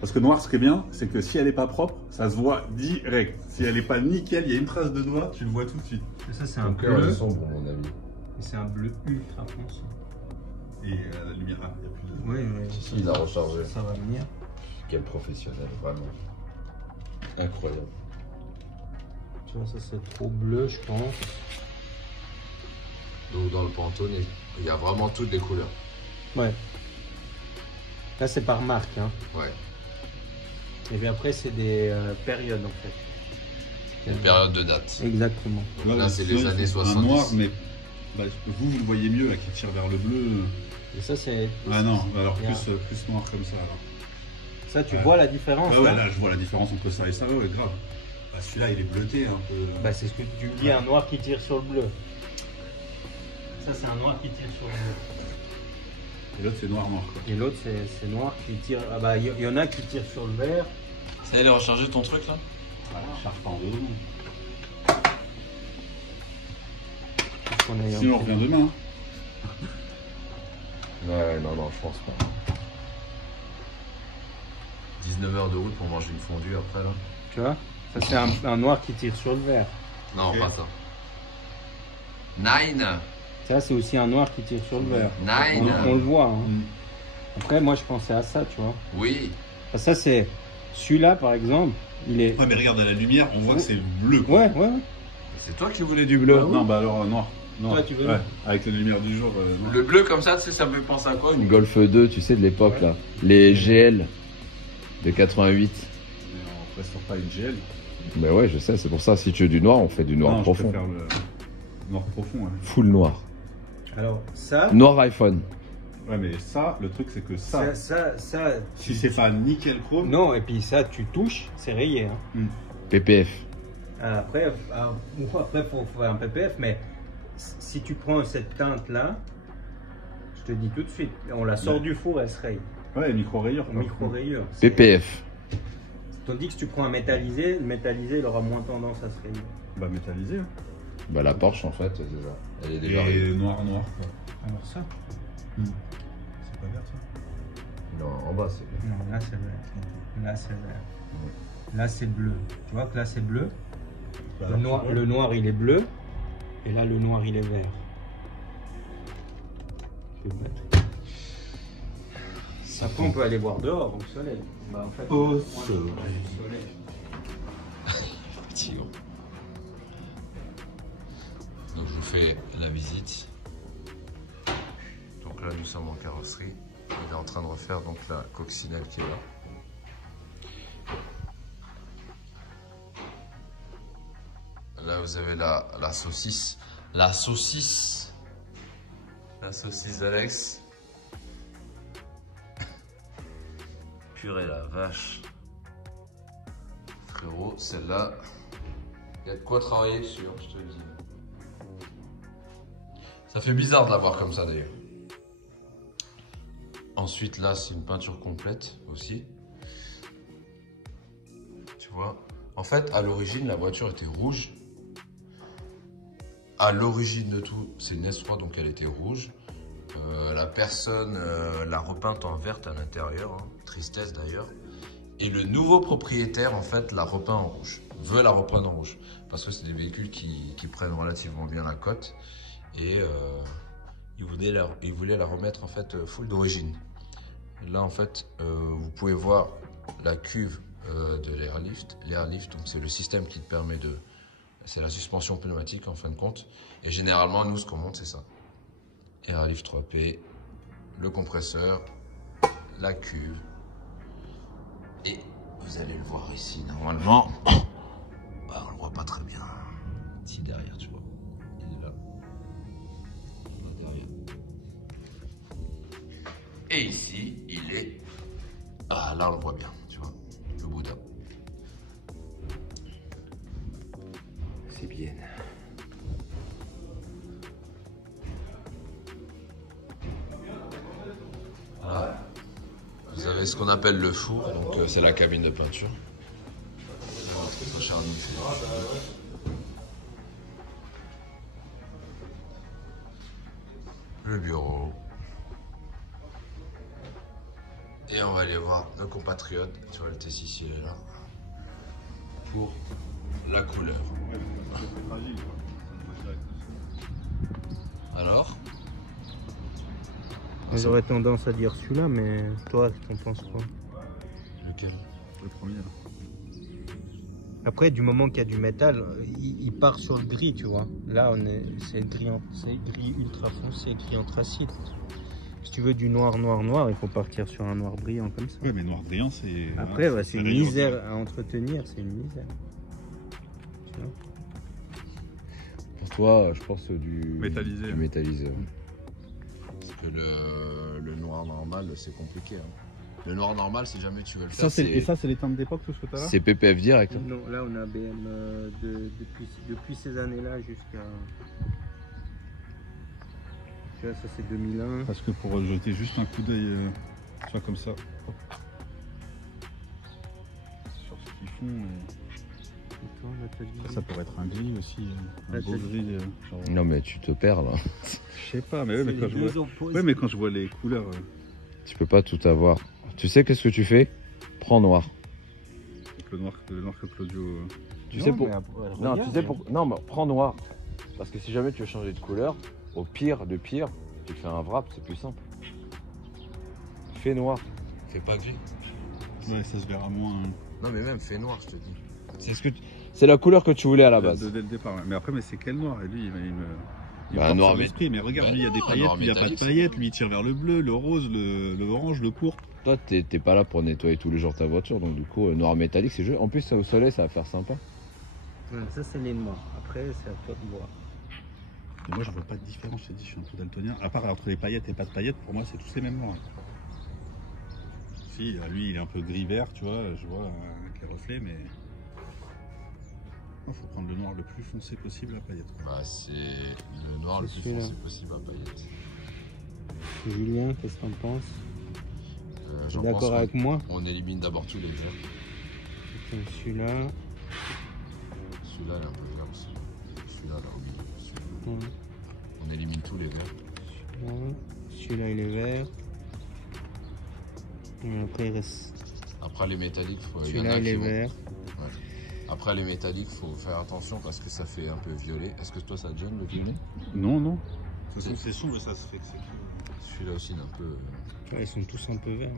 Parce que noir, ce qui est bien, c'est que si elle est pas propre, ça se voit direct. Si elle est pas nickel, il y a une trace de noir, tu le vois tout de suite. Ça, c'est un Ton cœur bleu. est sombre, mon ami. C'est un bleu ultra foncé. Et la lumière, il n'y a plus de... Oui, oui. Si, il a rechargé. Ça va venir. Quel professionnel, vraiment. Incroyable. Tu vois, ça c'est trop bleu, je pense. Donc dans le Pantone, il y a vraiment toutes les couleurs. Ouais. Là, c'est par marque. Hein. Ouais. Et puis après, c'est des périodes en fait. Il y a une période de date. Exactement. Donc là, c'est les années 70. Un noir, mais bah, vous le voyez mieux là qui tire vers le bleu. Et ça, c'est. Ah non, alors Yeah. plus noir comme ça. Alors. Ça, tu Ouais. vois la différence Ah ouais, là là, je vois la différence entre ça et ça, ouais, grave. Bah, celui-là, il est bleuté un peu. Bah, c'est ce que tu me dis, un noir qui tire sur le bleu. Ça, c'est un noir qui tire sur le bleu. Et l'autre, c'est noir, quoi. Et l'autre, c'est noir qui tire. Ah bah, il y en a qui tirent sur le vert. Ça y est, il a rechargé ton truc là? Charpent de Qu'est-ce qu'on a eu en Sinon, on fait revient demain. Ouais, non, je pense pas. 19 heures de route pour manger une fondue après là. Tu vois? Ça, c'est un noir qui tire sur le vert. Non, Ok. pas ça. Nine. Ça, c'est aussi un noir qui tire sur le vert. Nine. On le voit. Hein. Mm. Après, moi, je pensais à ça, tu vois. Oui. Ça, c'est. Celui-là, par exemple, il est. Ouais, mais regarde à la lumière, on voit que c'est bleu. Quoi. Ouais. C'est toi qui voulais du bleu. Non, bah alors noir. Noir. Toi, tu veux Ouais, avec la lumière du jour. Noir. Le bleu comme ça, tu sais, ça me fait penser à quoi? Une Golf 2, tu sais, de l'époque, là. Les GL de 88. Mais on reste pas une GL. Mais ouais, je sais, c'est pour ça. Si tu veux du noir, on fait du noir Non, profond. Je préfère le noir profond. Ouais. Full noir. Alors, ça. Noir iPhone. Ouais, mais ça, le truc, c'est que ça, Ça. si c'est pas nickel chrome, Non, et puis ça, tu touches, c'est rayé. Hein. PPF. Après, après, faut faire un PPF, mais si tu prends cette teinte-là, je te dis tout de suite, on la sort Ouais. du four, elle se raye. ouais, micro-rayure. quoi. Micro-rayure. PPF. Tandis que si tu prends un métallisé, le métallisé, il aura moins tendance à se rayer. Bah, métallisé. hein. Bah, la Porsche, en fait, c'est ça. Elle est déjà Et arrivée. noir, quoi. Alors ça C'est pas vert, ça? Non, en bas c'est. Non, là c'est vert. Là c'est vert. Là c'est bleu. Tu vois que là c'est bleu. Bah, Le alors, noir, tu vois. le noir il est bleu. Et là le noir il est vert. Je vais le mettre. Après on peut aller voir dehors au soleil. Bah, en fait, Au moi, soleil. soleil. Fatigant. Donc je vous fais la visite. Donc là nous sommes en carrosserie. Il est en train de refaire donc la coccinelle qui est là. Là vous avez la saucisse. La saucisse. La saucisse d'Alex. Purée la vache. Frérot, celle-là, il y a de quoi travailler dessus, hein, je te le dis. Ça fait bizarre de la voir comme ça d'ailleurs. Ensuite, là, c'est une peinture complète aussi. Tu vois. En fait, à l'origine, la voiture était rouge. À l'origine de tout, c'est une S3, donc elle était rouge. La personne l'a repeinte en verte à l'intérieur, hein. Tristesse d'ailleurs. Et le nouveau propriétaire, en fait, l'a repeint en rouge. Veut la repeindre en rouge. Parce que c'est des véhicules qui prennent relativement bien la cote. Et il voulait la remettre, en fait, full d'origine. Là, en fait, vous pouvez voir la cuve de l'airlift. L'airlift, donc c'est le système qui te permet de... C'est la suspension pneumatique, en fin de compte. Et généralement, nous, ce qu'on monte, c'est ça. Airlift 3P, le compresseur, la cuve. Et vous allez le voir ici, normalement. Bah, on le voit pas très bien. Ici derrière, tu vois. Il est là. Là derrière. Et ici, il est... Ah, là, on le voit bien, tu vois. Le boudin. C'est bien. Voilà. Vous avez ce qu'on appelle le four, donc c'est la cabine de peinture. Le bureau. Et on va aller voir nos compatriotes. Tu vois, le T6 il est là. Pour la couleur. Alors, J'aurais tendance à dire celui-là, mais toi, t'en penses quoi? Lequel? Le premier, là. Après, du moment qu'il y a du métal, il part sur le gris, tu vois. Là, c'est gris ultra foncé, gris anthracite. Si tu veux du noir, il faut partir sur un noir brillant comme ça. Ouais, mais noir brillant, c'est. Après, voilà, c'est une rayonnant. misère à entretenir, c'est une misère. Tu vois. Pour toi, je pense du Métallisé. du métallisé. Parce que le noir normal, c'est compliqué. Hein. Le noir normal, si jamais tu veux le Ça, faire, et ça, c'est les teintes d'époque, tout ce que t'as là? C'est PPF direct. Hein. Non, là, on a BM depuis ces années-là jusqu'à. Tu vois, ça c'est 2001. Parce que pour jeter juste un coup d'œil, tu vois, comme ça, hop, sur ce qu'ils font, Et toi, là, t'as dit- ça pourrait être un gris aussi, un Là, beau t'as gris. Genre, Non mais tu te perds là. je sais pas, mais, ouais, C'est mais, quand les je vois... deux opposés. ouais, mais quand je vois les couleurs, Tu peux pas tout avoir. Tu sais qu'est-ce que tu fais? Prends noir. le noir que Claudio. Tu Non, sais pour. mais après, Non, regarde, tu sais pour. Non, mais prends noir. Parce que si jamais tu veux changer de couleur, au pire de pire, tu fais un wrap, c'est plus simple. Fais noir. Fais pas gris. Ouais, ça se verra moins. Non, mais même fais noir, je te dis. C'est ce que c'est la couleur que tu voulais à la base. Dès le départ. Ouais. Mais après, mais c'est quel noir? Et lui, il me. Il Bah, porte noir sur l'esprit, mais regarde, bah lui il y a des non, paillettes, noir lui il n'y a pas de métallique, paillettes, lui il tire vers le bleu, le rose, le orange, le pourpre. Toi, t'es pas là pour nettoyer tous les jours ta voiture, donc du coup, noir métallique, c'est joli. En plus, ça au soleil, ça va faire sympa. Ouais, ça c'est les noirs. Après, c'est à toi de voir. Et moi je vois pas de différence, je te dis, je suis un peu daltonien. À part entre les paillettes et pas de paillettes, pour moi c'est tous les mêmes noirs. Si, lui il est un peu gris-vert, tu vois, je vois avec les reflets, mais. Il faut prendre le noir le plus foncé possible à paillettes. Quoi. Bah, c'est le noir le C'est plus celui-là. foncé possible à paillettes. Julien, qu'est-ce que t'en penses? T'es J'en pense d'accord qu'on- avec moi? On élimine d'abord tous les verts. Attends, celui-là. Celui-là, il est un peu vert aussi. Celui-là, là, au milieu. Celui-là. Ouais. On élimine tous les verts. Celui-là, il est vert. Et après, il reste. Après, les métalliques, il y en a Celui-là, il qui est vont- vert. Après, les métalliques, il faut faire attention parce que ça fait un peu violet. Est-ce que toi, ça te gêne le violet? Non, non. C'est sombre, ça se fait que c'est. Celui-là aussi, il est un peu. Ouais, ils sont tous un peu verts.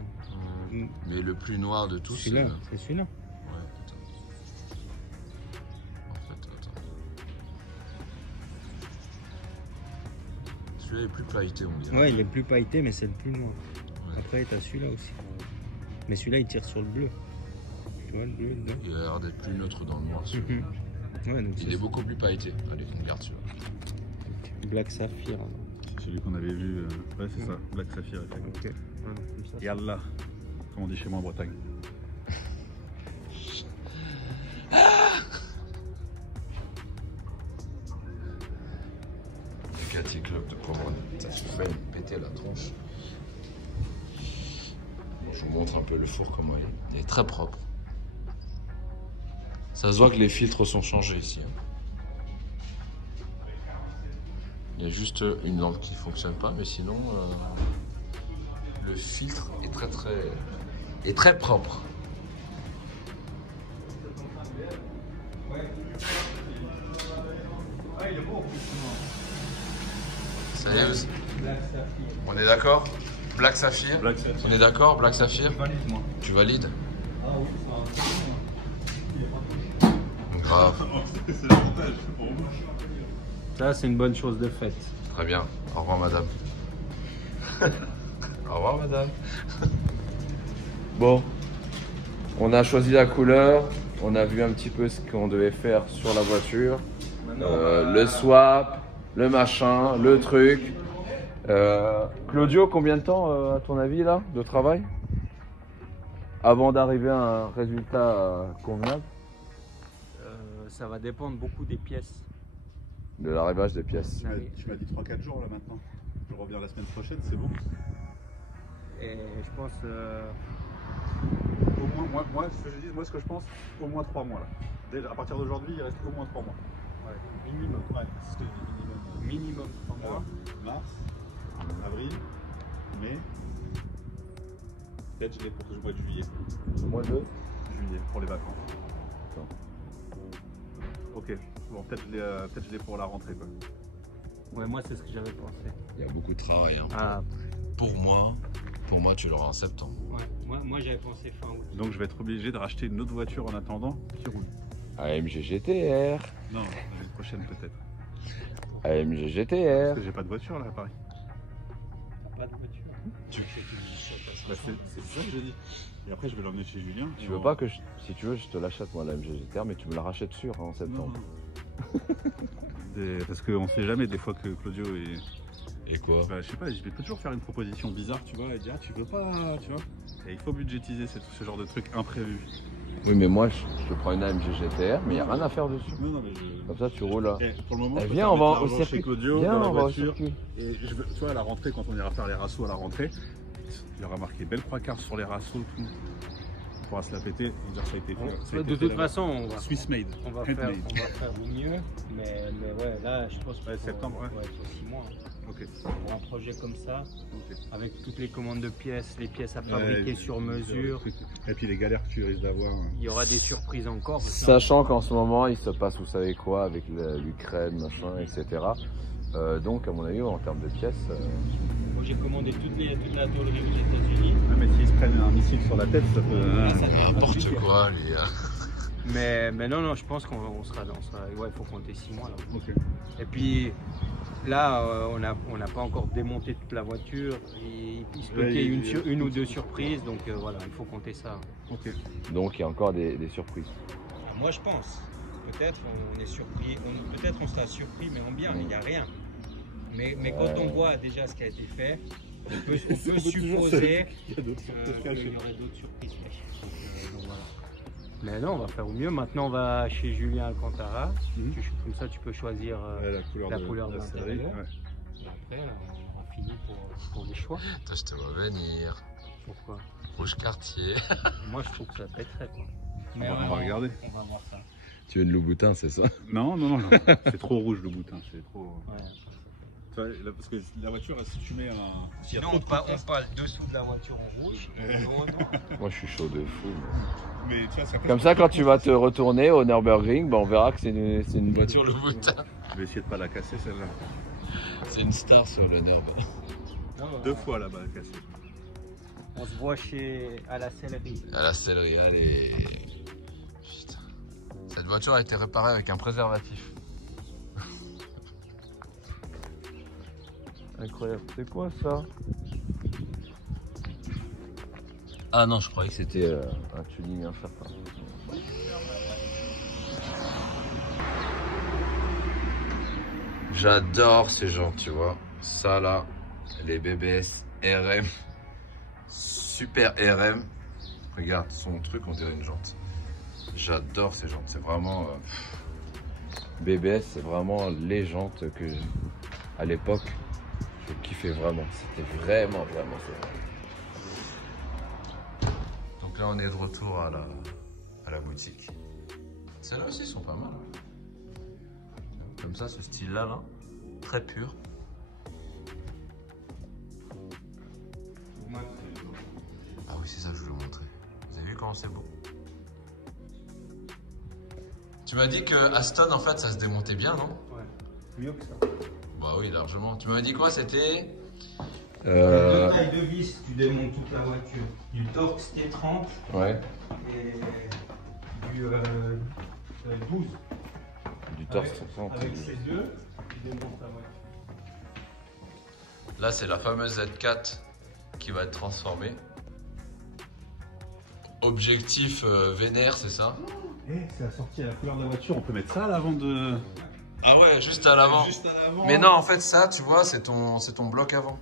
Mm. Mais le plus noir de tous, Celui-là, c'est celui-là. Ouais, attends. En fait, attends. Celui-là est plus pailleté, on dirait. Ouais, il est plus pailleté, mais c'est le plus noir. Ouais. Après, t'as celui-là aussi. Mais celui-là, il tire sur le bleu. Tu vois le bleu dedans? Il a l'air d'être plus neutre dans le noir. celui-là. Ouais, donc Il est beaucoup plus pailleté. Allez, on garde celui-là. Black Saphir. C'est celui qu'on avait vu. Ouais, c'est ça, Black Saphir, effectivement. Ok. Ouais, comme ça, Yallah, comme on dit chez moi en Bretagne. Le Cathy Club de Pomone. Ça se fait péter la tronche. Bon, je vous montre un peu le four comment il est. Il est très propre. Ça se voit que les filtres sont changés ici. Hein. Il y a juste une lampe qui ne fonctionne pas, mais sinon le filtre est très propre. Ça y est, on est d'accord? Black Saphir. Black Saphir. On est d'accord, Black Saphir? moi. Tu valides? Ah oui, Grave. C'est l'avantage pour moi. ça, c'est une bonne chose de faite. Très bien. Au revoir, madame. Au revoir, madame. Bon, on a choisi la couleur, on a vu un petit peu ce qu'on devait faire sur la voiture, le swap, le machin, le truc. Claudio, combien de temps à ton avis là de travail avant d'arriver à un résultat convenable Ça va dépendre beaucoup des pièces. de l'arrivage des pièces? Tu m'as dit 3-4 jours là maintenant. Je reviens la semaine prochaine, c'est bon. Et je pense. Au moins, moi, ce que je dis, moi ce que je pense, au moins 3 mois là. Déjà, à partir d'aujourd'hui, il reste au moins 3 mois. Ouais, minimum. Ouais, c'est ce que je dis, minimum. Minimum 3 mois. Mars, avril, mai. Peut-être je l'ai pour le mois de juillet. Mois de Juillet, pour les vacances. Ok, bon, peut-être je l'ai pour la rentrée quoi. Ouais, moi, c'est ce que j'avais pensé. Il y a beaucoup de travail. Hein. Ah, pour moi, tu l'auras en septembre. Ouais, moi j'avais pensé fin août. Donc je vais être obligé de racheter une autre voiture en attendant qui roule. AMG GTR. Non, l'année prochaine peut-être. AMG GTR. Parce que j'ai pas de voiture là à Paris. Pas de voiture. Bah, c'est ça que je dis. Et après je vais l'emmener chez Julien. Tu veux pas que, si tu veux, je te l'achète moi l'AMG GTR, mais tu me la rachètes sûr en septembre. Parce qu'on sait jamais des fois que Claudio est... Et quoi? Bah, je sais pas, je vais toujours faire une proposition bizarre, tu vois, et dire ah, tu veux pas, tu vois. Et il faut budgétiser ce genre de trucs imprévus. Oui, mais moi, je te prends une AMG GTR, mais il n'y a rien à faire dessus. Non, mais je... Comme ça, tu roules là. Pour le moment, Eh, je viens, peux on va mettre au l'argent circuit. chez Claudio, Viens, dans la on va au voiture. circuit. Et je veux, tu vois, à la rentrée, quand on ira faire les rassos à la rentrée, il y aura marqué belle croix-carte sur les rassos, tout. On pourra se la péter, on dire ça a été fait. De toute façon, on va Swiss made. on va Handmade. faire au mieux, mais ouais, là je pense que Ouais, septembre, ouais. il faut 6 mois. Hein. Ok. Pour un projet comme ça, Ok. avec toutes les commandes de pièces, les pièces à fabriquer sur mesure, Et puis les galères que tu risques d'avoir. il y aura des surprises encore. Sachant qu'en ce moment, il se passe, vous savez quoi, avec l'Ukraine, machin, etc. Donc, à mon avis, en termes de pièces, Moi j'ai commandé toute la tôlerie aux États-Unis. Ouais, mais s'ils se prennent un missile sur la tête, ça peut. Ça devient compliqué. quoi, les gars. Mais non, je pense qu'on sera ouais, il faut compter 6 mois là. Ok. Et puis là, on n'a pas encore démonté toute la voiture. Il se peut Ouais, qu'il y ait il y a une ou deux surprises, donc voilà, il faut compter ça. Ok. Donc, il y a encore des surprises. Moi je pense. Peut-être on est surpris, peut-être on sera surpris, mais en bien, il n'y a rien. Mais quand on voit déjà ce qui a été fait, on peut supposer Il y a d'autres surprises qu'il cachées. y aurait d'autres surprises cachées. Donc, voilà. Mais non, on va faire au mieux. Maintenant, on va chez Julien Alcantara. Comme ça, tu peux choisir Ouais, la couleur de la série. l'intérieur. Ouais. Et après, on finit pour les choix. Je te vois venir. Pourquoi? Rouge quartier. Moi, je trouve que ça pèterait, quoi. Mais On va regarder. On va voir ça. Tu veux de Louboutin, c'est ça? Non. C'est trop rouge le boutin. C'est trop. Ouais. Tu vois, parce que la voiture, si tu mets un. Sinon, on parle dessous de la voiture en rouge. Moi, je suis chaud de fou. Mais tu vois, ça Comme ça, quand tu vas te retourner au Nürburgring, on verra que c'est une voiture Louboutin. Je vais essayer de pas la casser celle-là. C'est une star sur le Nürburgring. 2 fois là-bas cassée. On se voit à la sellerie. À la sellerie, allez. Putain. Cette voiture a été réparée avec un préservatif. Incroyable. C'est quoi ça? Ah non, je croyais que c'était un tuning incertain. J'adore ces gens, tu vois. Ça là, les BBS RM. Super RM. Regarde, son truc, on dirait une jante. J'adore ces jantes. C'est vraiment... BBS, c'est vraiment les jantes que, à l'époque, je kiffais vraiment. C'était vraiment ça. Donc là, on est de retour à la boutique. Celles-là aussi sont pas mal. Comme ça, ce style-là, là, très pur. Ah oui, c'est ça que je voulais montrer. Vous avez vu comment c'est beau? Tu m'as dit que Aston, en fait, ça se démontait bien, non? Ouais, mieux que ça. Bah oui, largement. Tu m'as dit quoi? C'était Deux tailles de vis, tu démontes toute la voiture. Du Torx T30 ouais. et du 12. Du Torx 30. Avec ces deux, tu démontes la voiture. Là, c'est la fameuse Z4 qui va être transformée. Objectif vénère, c'est ça? C'est assorti à la couleur de la voiture. On peut mettre ça à l'avant de. Ah ouais, juste à l'avant. Juste à l'avant. Mais non, en fait, ça, tu vois, c'est ton bloc avant.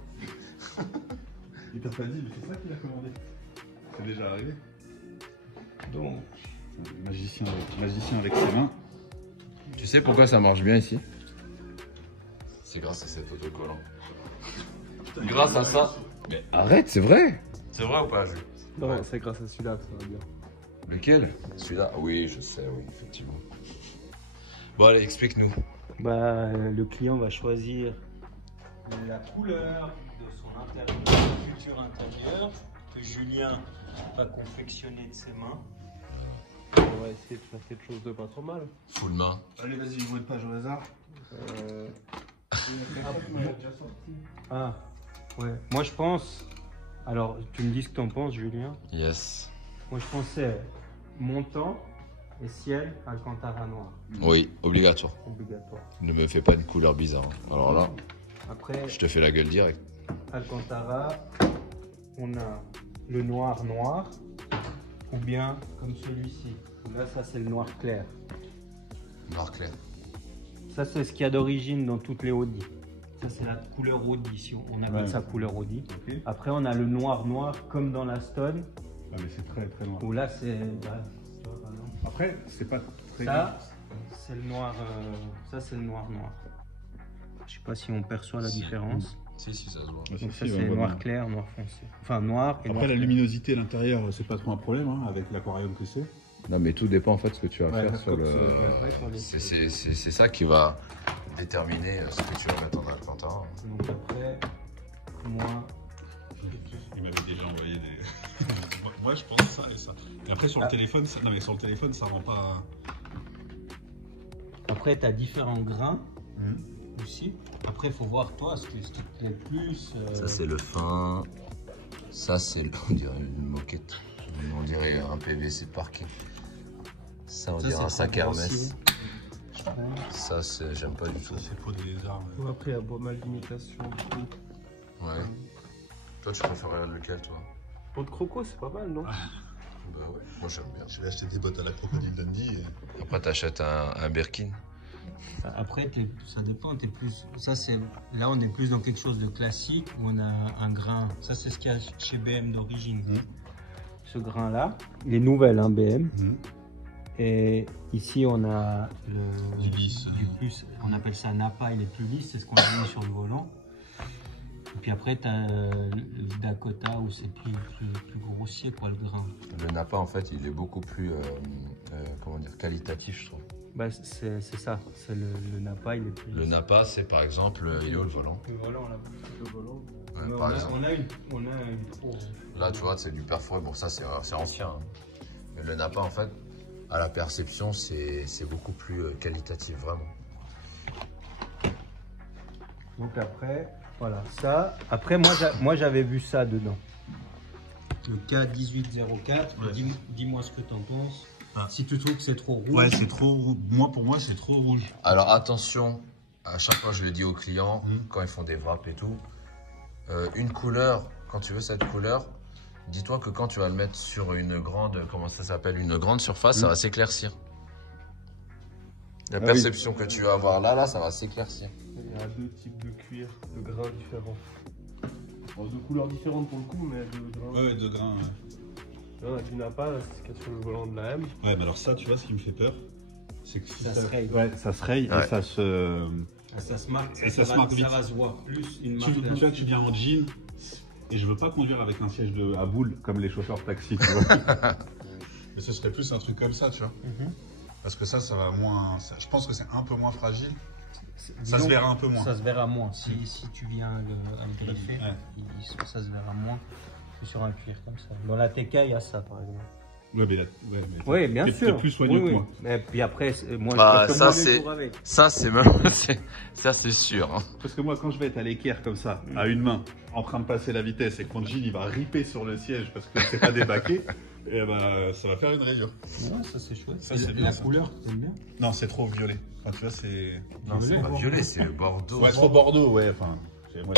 Il t'a pas dit, mais c'est ça qu'il a commandé. C'est déjà arrivé. Donc, Magicien avec ses mains. Tu sais pourquoi ça marche bien ici? C'est grâce à cet autocollant. Grâce à ça. Mais arrête, c'est vrai. C'est vrai ou pas, Jules? Non, c'est grâce à celui-là que ça va bien. Lequel? Celui-là? Oui, je sais, oui, effectivement. Bon, allez, explique-nous. bah, le client va choisir la couleur de son futur intérieur que Julien va confectionner de ses mains. On va essayer de faire quelque chose de pas trop mal. Full main. Allez, vas-y, je vois une page au hasard. Ah, Ouais. Moi, je pense. Alors, tu me dis ce que t'en penses, Julien. Yes. Moi, je pensais montant et ciel, Alcantara noir. Oui, obligatoire. Obligatoire. Ne me fais pas une couleur bizarre. Hein. Alors là, Après, je te fais la gueule direct. Alcantara, on a le noir noir ou bien comme celui-ci. Là, ça, c'est le noir clair. Noir clair. Ça, c'est ce qu'il y a d'origine dans toutes les Audi. Ça, c'est la couleur Audi, si on appelle ça couleur Audi. Ok. Après, on a le noir noir comme dans la Stone, Ah, mais c'est très très noir. où là, c'est... bah, tu vois, par exemple, Après, c'est pas très. ça, c'est le noir... ça, c'est le noir noir. Je sais pas si on perçoit la différence. Si, ça se voit. Ouais, Donc ça, si, c'est on voit noir bien. clair, noir foncé. Enfin, noir et Après, noir la clair. luminosité à l'intérieur, c'est pas trop un problème hein, avec l'aquarium que c'est. Non, mais tout dépend en fait de ce que tu vas Ouais, faire sur comme le. Après, sur les- C'est ça qui va déterminer ce que tu vas mettre en Alcantara. Donc après, moi... Il m'avait déjà envoyé des. Moi, je pense ça et ça. Et après, sur le téléphone, ça... non, mais sur le téléphone, ça rend pas. Après, tu as différents grains aussi. Après, il faut voir toi ce qui te plaît plus. Ça, c'est le fin. Ça, c'est, on dirait une moquette. On dirait un PVC de parquet. Ça, on Ça, dirait un c'est sac trop Hermès. grossier. Ça, c'est, j'aime pas du tout. Ça, c'est peau de lézard. Ouais, après, il y a pas mal d'imitations. Ouais. Toi, tu préférerais lequel, toi? Peau de croco, c'est pas mal, non? Bah ouais, moi j'aime bien. Je vais acheter des bottes à la Crocodile Dundee. Après, t'achètes un Birkin. Après, ça dépend. Ça, c'est... Là, on est plus dans quelque chose de classique où on a un grain. Ça, c'est ce qu'il y a chez BM d'origine. Ce grain-là, les nouvelles hein, BM. Et ici, on a Du lisse. du plus, on appelle ça Napa, il est plus lisse, c'est ce qu'on a mis sur le volant. Et puis après, tu as le Dakota où c'est plus grossier, quoi, le grain. Le Napa, en fait, il est beaucoup plus, comment dire, qualitatif, je trouve. Bah, c'est ça, c'est le Napa, il est plus Le lisse. Napa, c'est par exemple, il est où le volant? Le volant, là. Le volant. Ouais, Mais par exemple. on a une trop. Là, tu vois, c'est du perforé. Bon, ça, c'est ancien. Hein. Mais le Napa, en fait, à la perception, c'est beaucoup plus qualitatif, vraiment. Donc après, voilà, ça. Après, moi j'avais vu ça dedans. Le K1804, dis-moi ce que t'en penses. Ah. Si tu trouves que c'est trop rouge. Ouais, c'est trop. Moi, pour moi, c'est trop rouge. Alors, attention, à chaque fois, je le dis aux clients, quand ils font des wraps et tout, une couleur, quand tu veux cette couleur, dis-toi que quand tu vas le mettre sur une grande, comment ça s'appelle, une grande surface, ça va s'éclaircir. La perception que tu vas avoir là, ça va s'éclaircir. Il y a deux types de cuir, de grains différents. Bon, de couleurs différentes pour le coup, mais de grains. Ouais, de grains. Là, on a du Napa, là, c'est ce qu'il y a sur le volant de la M. Ouais, mais alors ça, tu vois, ce qui me fait peur, c'est que si Ça se raye. Ouais, ça se raye Ouais. et ça se. Ah, ça se marque, Et ça se marque vite. Ça va se voir plus une Tu marque. vois que tu viens en jean et je veux pas conduire avec un siège à boule comme les chauffeurs de taxi, tu vois. Mais ce serait plus un truc comme ça, tu vois. Parce que ça va moins. Je pense que c'est un peu moins fragile. Ça se verra un peu moins. Ça se verra moins. Si tu viens à le greffer, Ouais. ça se verra moins que sur un cuir comme ça. Dans la TK, il y a ça par exemple. Ouais, mais là, Oui, bien t'es sûr. plus soigneux que moi. Et puis après, moi, Bah, je passe ça, moi c'est- les jours avec. Ça, c'est même, ça, c'est sûr. Hein. Parce que moi, quand je vais être à l'équerre comme ça, à une main, en train de passer la vitesse et que mon jean il va ripper sur le siège parce que c'est pas débaqué, et bah ça va faire une rayure. Ouais, ça c'est chouette. Ça, c'est bien, la ça. couleur, t'aimes bien? Non, c'est trop violet. Enfin, tu vois, c'est. Non, c'est pas violet, c'est bordeaux. Ouais, trop Bordeaux, ouais. Enfin, moi,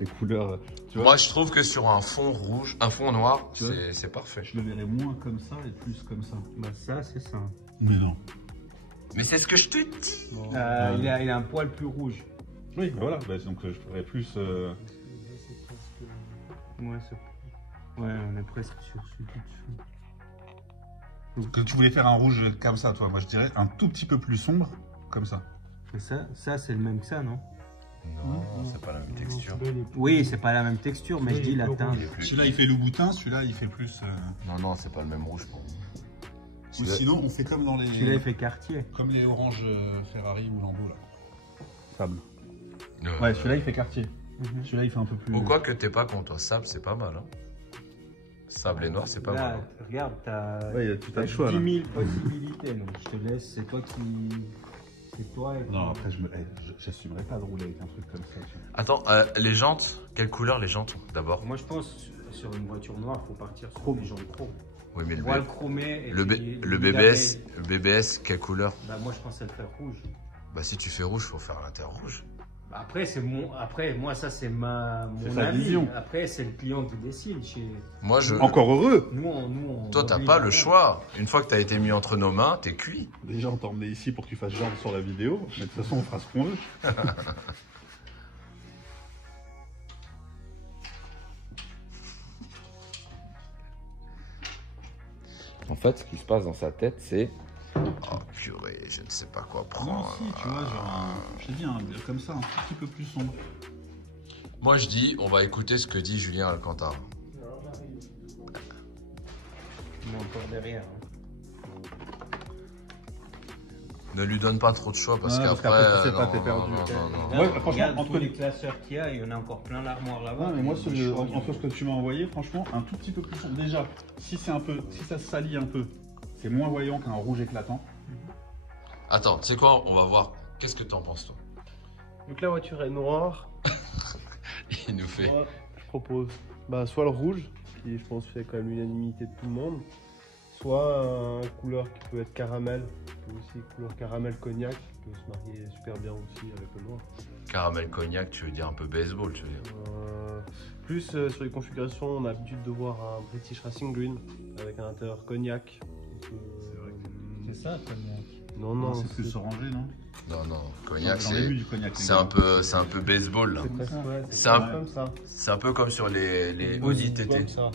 les couleurs. Tu vois, Moi, je trouve que sur un fond rouge, un fond noir, Tu vois c'est parfait. je le verrais moins comme ça et plus comme ça. Bah ça, c'est ça. Mais non. Mais c'est ce que je te dis. Il a un poil plus rouge. Oui, bah voilà. Bah, donc je pourrais plus. Ouais, on est presque sur ce dessous. Que tu voulais faire un rouge comme ça, toi. Moi, je dirais un tout petit peu plus sombre, comme ça. Mais ça c'est le même que ça, non? Non, c'est pas la même texture. Oui, c'est pas la même texture, mais je dis la teinte. Celui-là, il fait Louboutin. Celui-là, il fait plus. Non, c'est pas le même rouge pour moi. Ou sinon, on fait comme dans les. Celui-là, il fait quartier. Comme les oranges Ferrari ou Lambo, là. Sable. Ouais, Ouais, celui-là, il fait quartier. Celui-là, il fait un peu plus. Ou quoi que t'es pas contre toi, sable, c'est pas mal. Hein. Sable et noir, c'est pas mal. Là, Hein. regarde, t'as Ouais, tu as le choix, 10 là. 000 possibilités, donc je te laisse, c'est toi qui C'est toi et Non, après, j'assumerais pas de rouler avec un truc comme ça. Tu vois. Attends, les jantes, quelle couleur les jantes d'abord? Moi, je pense sur une voiture noire, il faut partir sur Chrome. les jantes chrome. Oui, mais Voile chromé. Et le puis BBS, l'abeille. le BBS, quelle couleur? Bah, moi, je pense à le faire rouge. Bah si tu fais rouge, faut faire l'inter rouge. Bah, après, moi, ça, c'est mon sa avis. vision. Après, c'est le client qui décide. Moi, je. Encore heureux. Toi, t'as pas le choix. Une fois que t'as été mis entre nos mains, t'es cuit. Déjà, on t'a emmené ici pour que tu fasses genre sur la vidéo. Mais de toute façon, on fera ce qu'on veut. En fait, ce qui se passe dans sa tête, c'est. Oh purée, je ne sais pas quoi Non, prendre. si, tu vois, genre, je t'ai dit, comme ça, un tout petit peu plus sombre. Moi, je dis, on va écouter ce que dit Julien Alcantara. Il est encore derrière. Ne lui donne pas trop de choix parce Ouais, qu'après. parce qu'après, tu sais pas, non, t'es non, perdu. non, non, non. Ouais, Regarde, franchement, entre tous les les- classeurs qu'il y a, il y en a encore plein l'armoire là-bas. Ouais, mais moi, Il y a des choix, entre ce que tu m'as envoyé, franchement, un tout petit peu plus sombre. Déjà, si ça se salit un peu, c'est moins voyant qu'un rouge éclatant. Attends, tu sais quoi, on va voir. Qu'est-ce que t'en penses, toi? Donc la voiture est noire. Il nous fait. Moi, je propose soit le rouge, qui je pense fait quand même l'unanimité de tout le monde, soit un couleur qui peut être caramel, qui peut aussi couleur caramel cognac, qui peut se marier super bien aussi avec le noir. Caramel cognac, tu veux dire un peu baseball, tu veux dire. Plus sur les configurations, on a l'habitude de voir un British Racing Green avec un intérieur cognac. C'est ça, cognac. Non, c'est plus orangé, non? Non, cognac, J'en ai vu du cognac. c'est un peu baseball, là. c'est presque ouais, C'est un- comme ça. C'est un peu comme sur les Oui, Audi TT. Comme ça.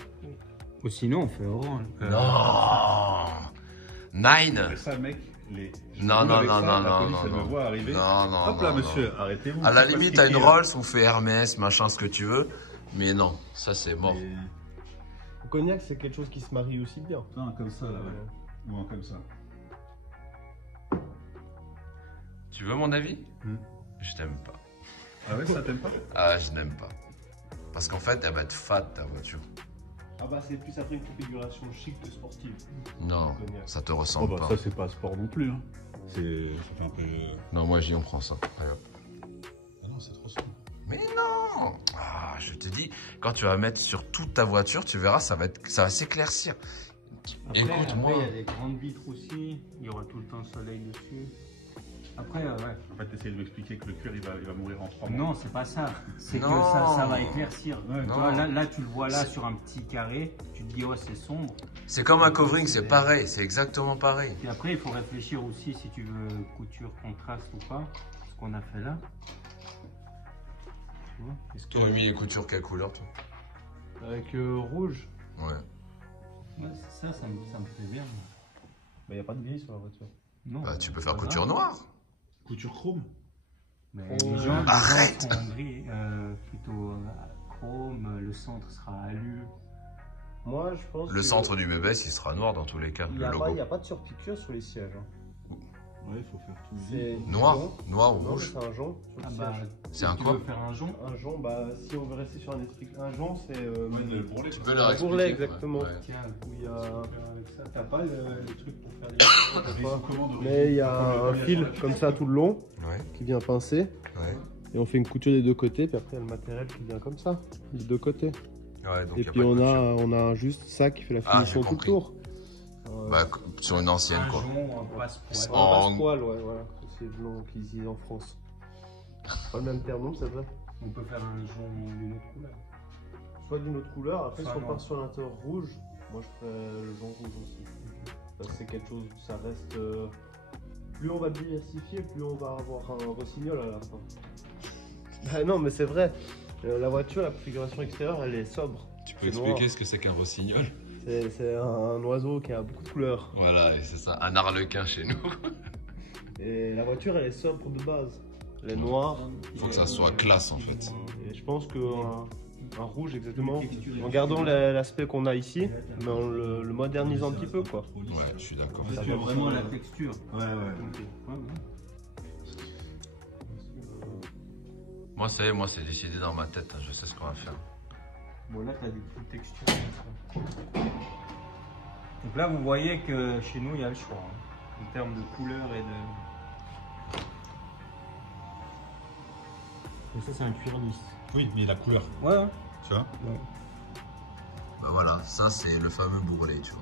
Ou sinon, on fait orange. Non! Nine! Mais ça, mec, Non, non, non, non, la non, police, elle non, me voit arriver. Non, non, Hop là, non, monsieur, non. arrêtez-vous. À la c'est pas limite, ce t'as qui une est, Rolls ou fait Hermès, machin, ce que tu veux. Mais non, ça c'est mort. Et- Le cognac, c'est quelque chose qui se marie aussi bien. Putain, comme ça, là, ouais. Ou un comme ça. Tu veux mon avis? Je t'aime pas. Ah ouais, ça t'aime pas? Ah, je n'aime pas. Parce qu'en fait, elle va être fat ta voiture. Ah bah c'est plus après une configuration chic que sportive. Non, ça te Oh ressemble bah pas. ça, c'est pas sport non plus. Hein. Ça fait un peu... Non, moi, j'y on prend ça. Allez, hop. Ah non, c'est trop sombre. Mais non! Ah, je te dis, quand tu vas mettre sur toute ta voiture, tu verras, ça va s'éclaircir. Après, Écoute-moi. il y a des grandes vitres aussi. Il y aura tout le temps le soleil dessus. Après, ouais. En fait, t'essayes de m'expliquer que le cuir, il va mourir en 3 mois. Non, c'est pas ça. C'est que Non. ça va éclaircir. Ouais, Tu non. vois, là, tu le vois là sur un petit carré. Tu te dis, oh, c'est sombre. C'est comme un covering, c'est pareil, c'est exactement pareil. Puis après, il faut réfléchir aussi si tu veux couture contraste ou pas. Ce qu'on a fait là. Tu vois, est-ce que- Tu aurais mis les coutures quelle couleur, toi? Avec rouge, Ouais. Ouais, ça me plaît bien. bah y a pas de gris sur la voiture. Non, Bah, tu peux faire pas couture grave. noire. Couture chrome. Mais Oh. les gens Arrête. seront en gris, plutôt chrome, le centre sera alu. Moi je pense Le que centre du BBS, il sera noir dans tous les cas, il le n'y logo. a pas de surpiqûre sur les sièges. Hein. Ouais, il faut faire tout. C'est Noir, jonc. noir ou Non, rouge. c'est un jonc sur le Ah bah, siège. C'est un tu quoi? veux faire un jonc? Un jonc, bah si on veut rester sur un esprit, un jonc c'est Tu peux un leur bourrelet expliquer, exactement. ouais. Tiens, Où il y a, avec ça. T'as pas le truc pour faire les... pas. Mais il y a un fil comme ça tout le long Ouais, qui vient pincer ouais. et on fait une couture des deux côtés puis après il y a le matériel qui vient comme ça des deux côtés. Ouais, donc Et y a puis pas de on couture. a juste ça qui fait la Ah, finition j'ai tout le compris. tour. Bah, sur une ancienne, Un quoi. jonc, un passe-poil. En- Un passe-poil, ouais, voilà. C'est le nom qu'ils disent en France. Pas le même terme, non, c'est vrai. On peut faire un jonc d'une autre couleur. Soit d'une autre couleur, après Soit si on non. part sur l'intérieur rouge, moi je ferais le jonc rouge aussi. Parce que c'est quelque chose, ça reste. Plus on va diversifier, plus on va avoir un rossignol à la fin. Bah non, mais c'est vrai. La voiture, la configuration extérieure, elle est sobre. Tu peux expliquer ce que c'est qu'un rossignol? C'est un oiseau qui a beaucoup de couleurs. Voilà, et c'est ça, un arlequin chez nous. Et la voiture, elle est sobre de base. Elle est noire. Faut que ça soit classe, en fait. Et je pense qu'un rouge, exactement, en gardant l'aspect qu'on a ici, mais en le modernisant un petit peu, quoi. Ouais, je suis d'accord. Ça fait vraiment la texture. Ouais, ouais. Ouais, ouais. Moi, c'est décidé dans ma tête, hein, je sais ce qu'on va faire. Bon, là, tu as du full texture. Donc là, vous voyez que chez nous, il y a le choix. Hein, en termes de couleur et de... Et ça, c'est un cuir lisse. Oui, mais la couleur, Ouais, ouais. tu vois. Bah voilà, ça c'est le fameux bourrelet, tu vois.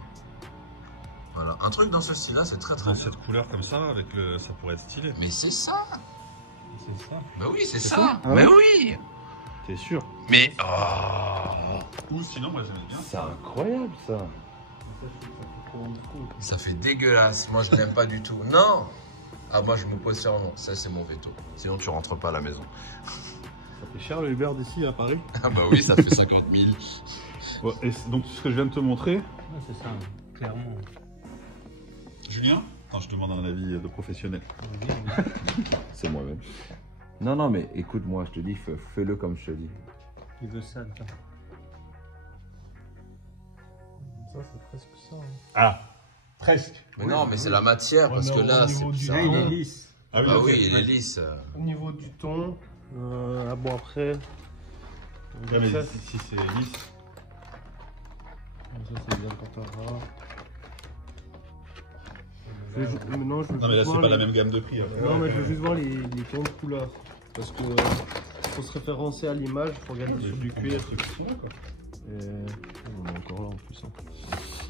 Voilà, un truc dans ce style-là, c'est très Dans bien. cette couleur comme ça, avec le, ça pourrait être stylé. Mais c'est ça. C'est ça. Bah oui, c'est C'est ça. ça Ah Mais ouais oui. T'es sûr? Mais oh, Ou sinon, moi j'aimais bien. C'est incroyable ça. ça fait dégueulasse. Moi, je n'aime pas du tout. Non. Ah, moi, je me pose sur non. Ça, c'est mon veto. Sinon, tu rentres pas à la maison. Ça fait cher le Uber d'ici à Paris. Ah bah oui, ça fait 50 000. Ouais, et donc ce que je viens de te montrer, Ouais, c'est ça, clairement. Julien, quand je demande un avis de professionnel. C'est moi-même. Non, non, mais écoute-moi, je te dis, fais-le comme je te dis. Il veut ça, toi. Ça, c'est presque ça. Hein. Ah, presque. Mais non, mais c'est la matière, parce que là, c'est du ça. Là, il est lisse. Ah Ah ok. oui, il est lisse. Au niveau du ton, ah bon après. Ouais, mais ça, si c'est lisse. ça c'est bien quand t'as rare. Non, Non, mais là c'est pas la même gamme de prix. Après. Non, mais je veux juste voir les tons de couleurs. Parce que faut se référencer à l'image, faut regarder sur du cuir. On en a encore là en plus. Hein.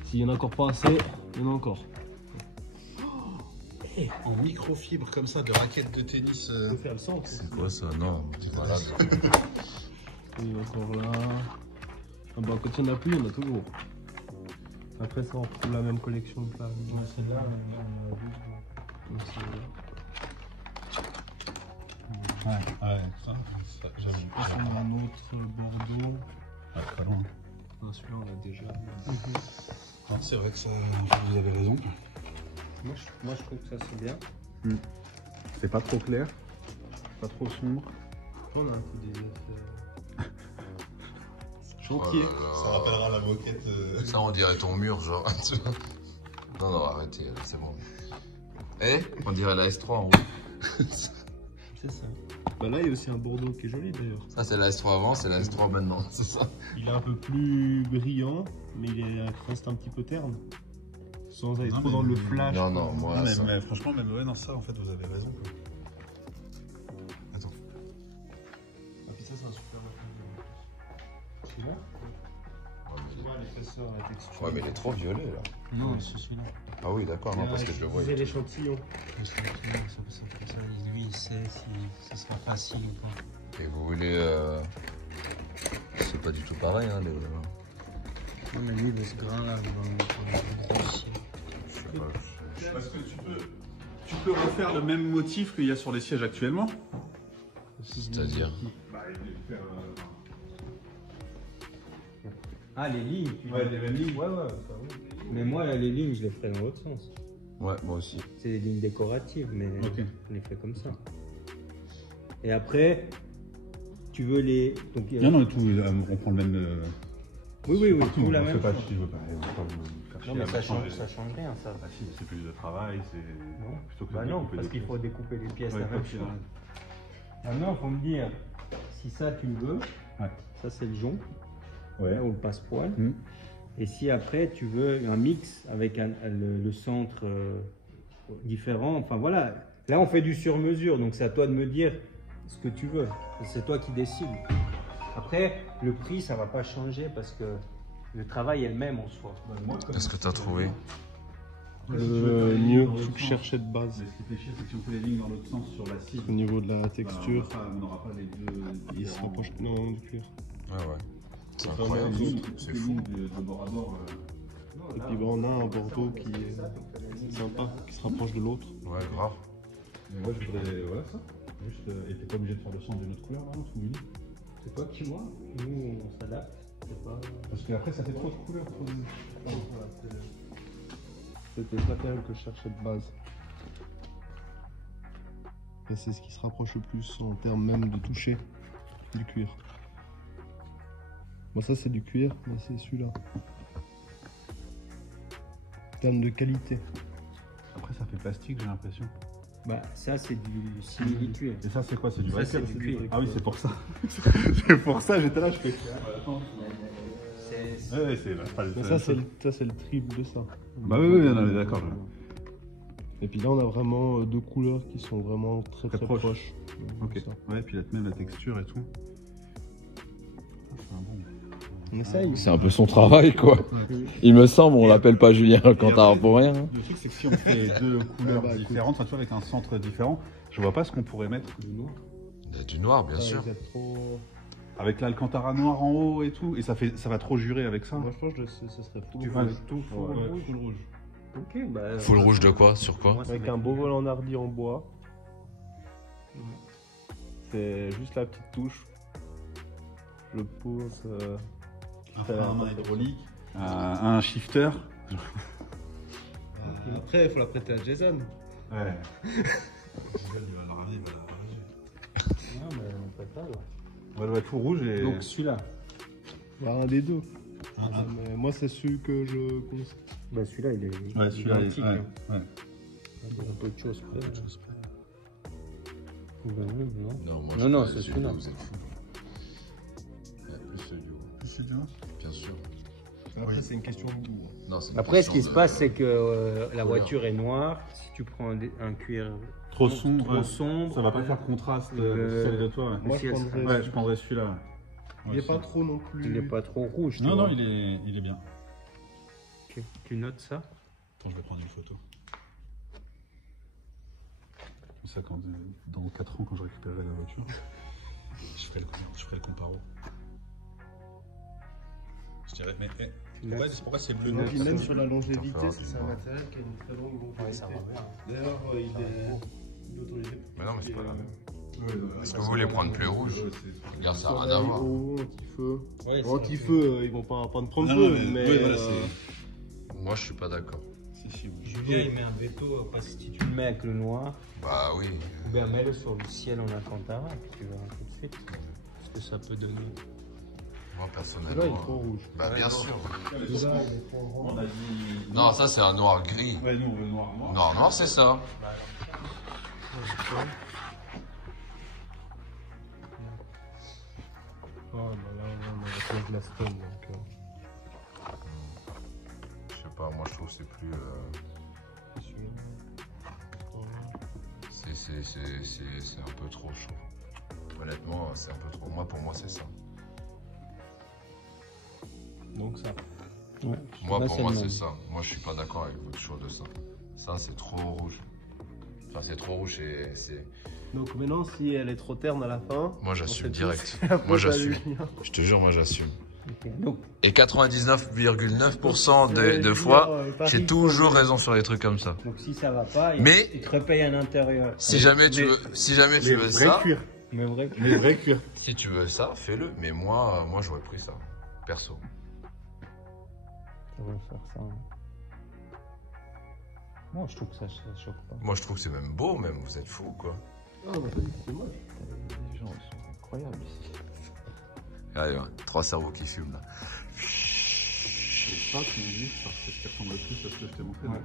S'il y en a encore pas assez, il y en a encore. En microfibre comme ça, de raquettes de tennis. On peut faire le centre. C'est quoi ça? Non, t'es malade. Il y en a encore là. Ah bah, quand il n'y en a plus, il y en a toujours. Après ça, on retrouve la même collection que là. Celle-là, Ouais, ça j'avoue. Ça, c'est un autre Bordeaux. Ah, très loin. Ah, celui-là, on l'a déjà. Non, c'est vrai que ça, vous avez raison. moi, je trouve que ça, c'est bien. C'est pas trop clair, pas trop sombre. On a un peu des effets. Chantier. Ça rappellera la moquette. Ça, on dirait ton mur, genre. Non, non, arrêtez, c'est bon. Eh, on dirait la S3 en haut. C'est ça. Bah là, il y a aussi un Bordeaux qui est joli d'ailleurs. Ça, c'est la S3 avant, c'est la S3 maintenant, c'est ça. Il est un peu plus brillant, mais il reste un petit peu terne. Sans aller Non, trop mais- dans le flash. Non, non, moi, ça. mais franchement, même ouais, non, ça en fait, vous avez raison. Quoi. Attends. Ah, puis ça, c'est un super. Celui-là Tu vois l'épaisseur, la texture. Ouais, mais il est trop violet, là. Non, c'est celui-là. Ah oui, d'accord, non, parce que je le vois. Vous avez l'échantillon. Lui, il sait si ça sera facile ou pas. Et vous voulez. C'est pas du tout pareil, hein, les. Non, mais lui, ce grain-là, il va grossir. Parce que tu peux refaire le même motif qu'il y a sur les sièges actuellement. C'est-à-dire. Bah, faire. Ah, les lignes tu Ouais, dis. les mêmes lignes. Ouais, ouais, ça oui. Mais moi, les lignes, je les ferai dans l'autre sens. Ouais, moi aussi. C'est des lignes décoratives, mais Ok. je les ferai comme ça. Et après, tu veux les. Donc, Non, non, tout, on prend le même. oui, partout, tout la on même fait pas, chose. je veux pas vous faire chier Non, mais à ça changer. change rien, ça. Ah si, c'est plus de travail, c'est Non. plutôt que Bah de non, découper parce des qu'il faut pièces. découper les pièces Ouais, la même quoi qu'il chose. arrive. Maintenant, il faut me dire si ça tu le veux, Ouais. ça c'est le jonc, Ouais. ou le passepoil. Hmm. Et si après tu veux un mix avec le centre différent, enfin voilà. Là on fait du sur-mesure, donc c'est à toi de me dire ce que tu veux. C'est toi qui décides. Après, le prix ça va pas changer parce que le travail est le même en soi. Qu'est-ce que t'as trouvé? Le mieux que tu cherchais de base. Mais ce qui fait chier, c'est que si on fait les lignes dans l'autre sens sur la cible, Au niveau de la bah, texture, on n'aura pas les deux. il se rapproche non du cuir. Ouais, ouais. C'est Vraiment, incroyable. toutes C'est fou. De bord à bord. Et puis bah, on a un Bordeaux qui est sympa, qui se rapproche de l'autre. Ouais, grave. Mais moi, je voudrais. Voilà ça. Juste, et t'es pas obligé de faire le centre d'une autre couleur, là, ou une. C'est toi qui vois. Nous on s'adapte. C'est pas. Parce qu'après, ça fait trop de couleurs. Trop de... C'était le matériel que je cherchais de base. Et c'est ce qui se rapproche le plus en termes même de toucher du cuir. Bon ça c'est du cuir, mais c'est celui-là. En termes de qualité. Après, ça fait plastique, j'ai l'impression. Bah ça c'est du simili-cuir. Et ça, c'est quoi? C'est du Ça, vrai c'est cuir, du cuir. Ah oui, c'est pour ça. C'est pour ça, j'étais là, je fais. Ouais, c'est. Mais ça c'est le triple de ça. Bah oui, oui, on est d'accord. Et puis là, on a vraiment deux couleurs qui sont vraiment très Très proches. proches. Ok. Ça. Ouais, puis là, même la texture et tout. C'est un bon. On essaye. C'est un peu son travail, quoi. Il me semble, on l'appelle pas Julien Alcantara pour rien. Le truc, c'est que si on fait deux couleurs bah, écoute. différentes, enfin, tu vois, avec un centre différent, je vois pas ce qu'on pourrait mettre. Du noir, bien sûr. Vous êtes trop... Avec l'Alcantara noir en haut et tout, et ça va trop jurer avec ça. Moi, je pense que ce serait full Tu rouge. veux tout Ouais. full rouge. Ok, bah. Full rouge de quoi? Sur quoi? Moi, ça Avec va un être- beau volant hardy en bois. C'est juste la petite touche. Je pose. Un frein à main hydraulique. Un shifter. Après, il faut la prêter à Jason. Ouais. Non, mais on fait ça, là. Ouais, elle va être tout rouge et. Donc celui-là. Un des deux. Mais moi, c'est celui que je conseille. Bah celui-là, il est Ouais, celui-là, identique. ouais, hein. ouais. Un peu de choses près. Ben non. Non, moi, Non, non, c'est celui-là. Vous êtes fous. Plus celui Plus celui-là. bien sûr. Après, c'est une question de goût. Non, c'est une Après, ce qui question se de- passe, c'est que la voiture est noire. Si tu prends un cuir Trop sombre. trop sombre, Ça va pas faire contraste celle de toi. Moi, Si je elle prendrais. Ouais, je prendrais celui-là. Il n'est pas trop non plus. il n'est pas trop rouge. tu Non, vois. non, il est bien. Ok, tu notes ça. Attends, je vais prendre une photo. Comme ça, dans 4 ans, quand je récupérerai la voiture, je ferai le comparo. Je dirais, mais pourquoi c'est bleu? Et puis même sur la Attends, longévité, faut c'est un voir. matériel qui a une très longue longévité. Ouais, ça va bien. D'ailleurs, il est autorisé. Mais non, mais c'est pas grave. Est-ce Est-ce que vous voulez prendre plus rouge? Regarde, ça n'a rien à voir. Anti-feu. Ouais, c'est Anti-feu, ils vont pas prendre Non, feu, non, mais. oui, voilà, Moi, je suis pas d'accord. c'est. Julien, il met un veto parce que si tu le mets avec le noir, Bah oui. ou bien mets-le sur le ciel en Alcantara, et puis tu verras tout de suite ce que ça peut donner. Moi, Là, il est personnellement. trop rouge. Bah, bien sûr. Là, il est trop rond. On a dit. Non, ça, c'est un noir gris. Ouais, nous, on veut noir. Noir, noir, c'est ça. Ouais, bah là, on a la pièce Glaston, donc. Je sais pas, moi, je trouve que c'est plus. C'est un peu trop chaud. Honnêtement, c'est un peu trop. Moi, pour moi, c'est ça. Donc ça. Ouais. Moi, Là, pour c'est moi, le c'est même. ça. Moi, je suis pas d'accord avec votre choix de ça. Ça, c'est trop rouge. Enfin, c'est trop rouge et c'est. Donc maintenant, si elle est trop terne à la fin. Moi, j'assume on sait direct. tous la Moi, faute à j'assume. Julien. Je te jure, moi, j'assume. Ok. Donc, Et 99,9% de Julien, fois, Paris, j'ai toujours raison sur les trucs comme ça. donc si ça va pas, Mais- il te repaye un intérieur. Si jamais tu veux, ça, cuirs. Mais vrai. Les vrais cuirs. si tu veux ça, fais-le. Mais moi, j'aurais pris ça, perso. Ça va faire ça. Moi, je trouve que ça choque pas. Moi, je trouve que c'est même beau, même. Vous êtes fous, quoi. Ah, on a pas dit que c'était moche. Les gens sont incroyables ici. Allez, ouais, 3 cerveaux qui fument là. C'est ça, tu me dis, c'est ce qui ressemble le plus à ce que je t'ai montré. Ouais.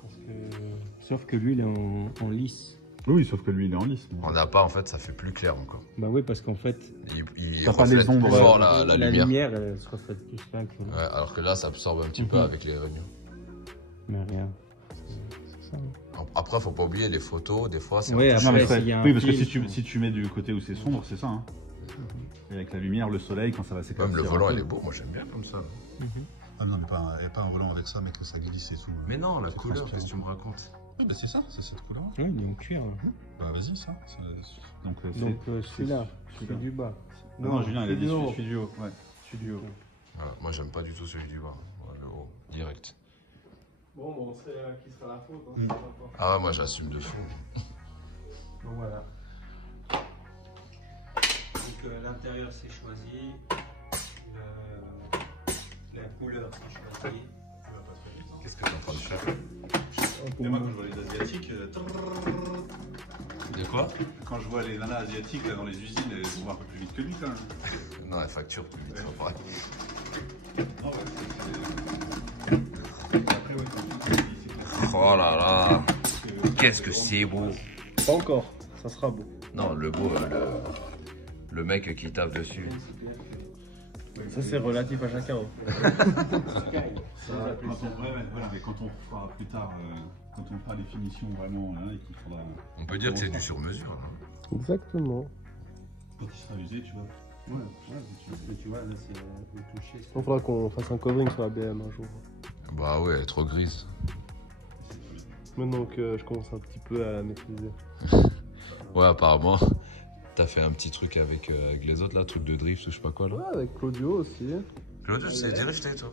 Parce que... Sauf que lui, il est en lisse. Oui, sauf que lui, il est en lisse. On n'a pas, en fait, ça fait plus clair encore. Bah oui, parce qu'en fait, Il T'as pas reflète les ombres, plus fort la lumière. elle se reflète plus là que là. Ouais, alors que là, ça absorbe un petit peu avec les réunions. Mais rien. C'est ça. Après, faut pas oublier les photos, des fois, c'est Ouais, un peu après, mais chaud. ça- s'il y a un oui, parce que fil, si tu mets du côté où c'est sombre, c'est ça. Hein. Et avec la lumière, le soleil, quand ça va s'éclaircir. Même le un volant, peu. il est beau. Moi, j'aime bien comme ça. Ah non, mais pas un volant avec ça, mais que ça glisse et tout. Mais non, la C'est couleur, transpirant. qu'est-ce que tu me racontes? Oui, bah c'est ça, c'est cette couleur. Oui, il est en cuir. Là. Bah vas-y, ça. Donc, Donc celui-là, celui du bas. Non, Julien, il a dit celui du haut. celui du haut. Ouais, celui du haut. Voilà. Moi, j'aime pas du tout celui du bas. Ouais, le haut, direct. Bon, on sait qui sera la faute. Hein, c'est pas grave. Ah ouais, moi, j'assume de fou. Donc voilà. Donc l'intérieur c'est choisi, la couleur c'est choisi. Qu'est-ce que tu es en train de faire? Et moi, quand je vois les Asiatiques, De quoi? quand je vois les nanas asiatiques là, dans les usines, elles vont un peu plus vite que lui quand même. Non, la facture, plus vite, c'est pareil. Ah ouais, après, ouais, quand tu dis, c'est que- Oh là là, qu'est-ce que c'est beau. Pas encore, ça sera beau. Non, le beau, le mec qui tape dessus. Ça, c'est relatif à chacun. Mais quand on fera plus tard, quand on fera les finitions vraiment, et qu'il faudra. On peut dire que c'est du sur-mesure. Exactement. Quand il sera usé, tu vois. Mais tu vois, là, c'est le toucher. Il faudra qu'on fasse un covering sur la BM un jour. Bah ouais, elle est trop grise. Maintenant que je commence un petit peu à la maîtriser. Ouais, apparemment, t'as fait un petit truc avec les autres là, truc de drift ou je sais pas quoi là. Ouais, avec Claudio aussi. Claude, c'est drifté toi.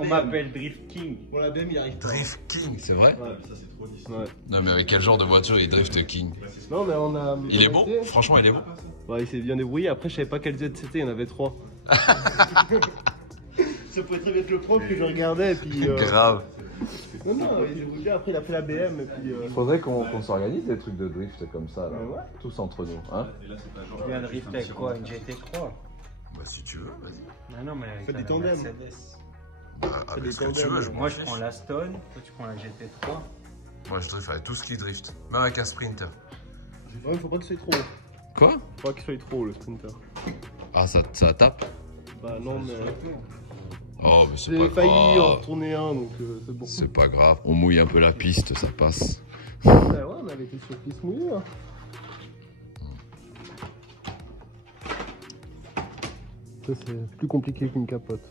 On m'appelle Drift King. Bon, la BM, il arrive pas. Drift King, c'est vrai? Ouais, mais ça c'est trop lisse. Ouais. Non mais avec quel genre de voiture il drift King? Non, mais on a. Il est bon? Franchement, il est bon. Ouais, il s'est bien débrouillé. Après, je savais pas quel Z c'était, il y en avait 3. Ça pouvait très bien être le propre que je regardais et puis. Grave. Non, il s'est débrouillé. Après, il a fait la BM et puis. Faudrait qu'on s'organise des trucs de drift comme ça là. Ouais. Tous entre nous, hein? Et là, c'est pas genre. Tu viens de drifter avec quoi? Une GT3? Bah si tu veux, vas-y. Ah non, mais avec Faites la des tandems. Mercedes. Bah, avec des ce que tu tandems. veux, je Moi, m'en je fiche. prends l'Aston, toi, tu prends la GT3. Moi je drift avec tout ce qui drift. Même avec un sprinter. Ouais, faut pas que ce soit trop. Quoi? Faut pas que ce soit trop, le sprinter. Ah ça tape? Bah, non, mais. Oh mais c'est J'ai pas failli en grave. retourner un, donc c'est bon. C'est pas grave. On mouille un peu la piste, ça passe. Ouais, on avait été sur piste mouillée. Hein. Ça, c'est plus compliqué qu'une capote.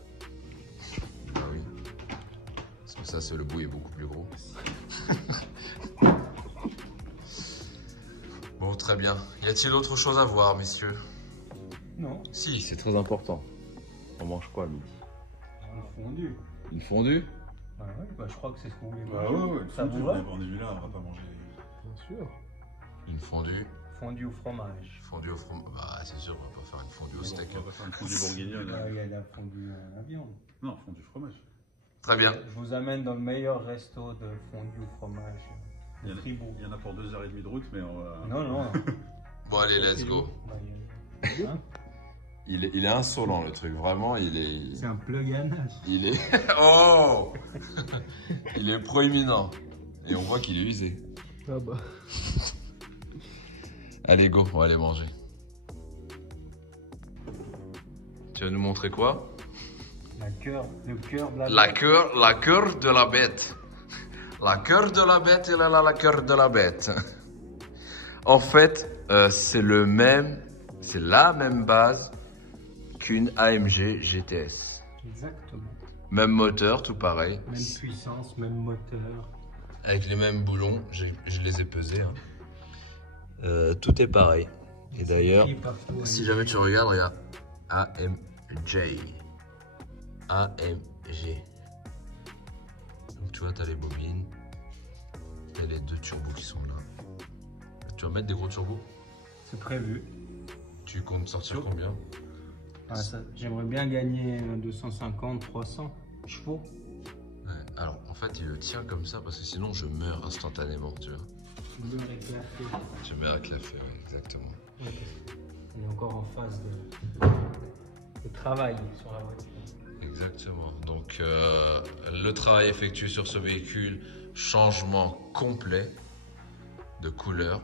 Ah oui. Parce que ça, c'est le bout est beaucoup plus gros. Bon, très bien. Y a-t-il autre chose à voir, messieurs? Non, Si, c'est très important. On mange quoi, midi? un fondu. Une fondue? Ouais, bah, je crois que c'est ce qu'on voulait Bah manger. ouais, Ça vous va? on est venu là, on va pas manger. Bien sûr. Une fondue? Fondu au fromage. Fondue au fromage? Bah, c'est sûr, on va pas faire une fondue au steak. On va pas faire une fondue bourguignonne. Il y a de la fondue à la viande. Non, fondue fromage. Très bien. Je vous amène dans le meilleur resto de fondue au fromage. Il y en a- Fribourg. Il y en a pour 2h30 de route, mais on va. Non, non. Bon, allez, let's go. Bah, hein? Il est insolent, le truc. Vraiment, il est... C'est un plug à nage. Il est... Oh. Il est proéminent. Et on voit qu'il est usé. Ah bah. Allez, go, on va aller manger. Tu vas nous montrer quoi? Le cœur de la La cœur de la bête. La cœur de la bête, il a la cœur de la bête. En fait, c'est la même base qu'une AMG GTS. Exactement. Même moteur, tout pareil. Même puissance, même moteur. Avec les mêmes boulons, je les ai pesés. Hein. Tout est pareil. Et d'ailleurs, si jamais tu regardes, regarde. AMG. AMG. Donc tu vois, tu as les bobines. Il y a les deux turbos qui sont là. Tu vas mettre des gros turbos? C'est prévu. Tu comptes sortir combien? Ah, j'aimerais bien gagner 250, 300 chevaux. Ouais, alors en fait il le tient comme ça parce que sinon je meurs instantanément, tu vois. Je me réclaffer. Je meurs avec la fée, ouais, exactement. On est encore en phase de travail sur la voiture. Exactement. Donc le travail effectué sur ce véhicule, changement complet de couleur.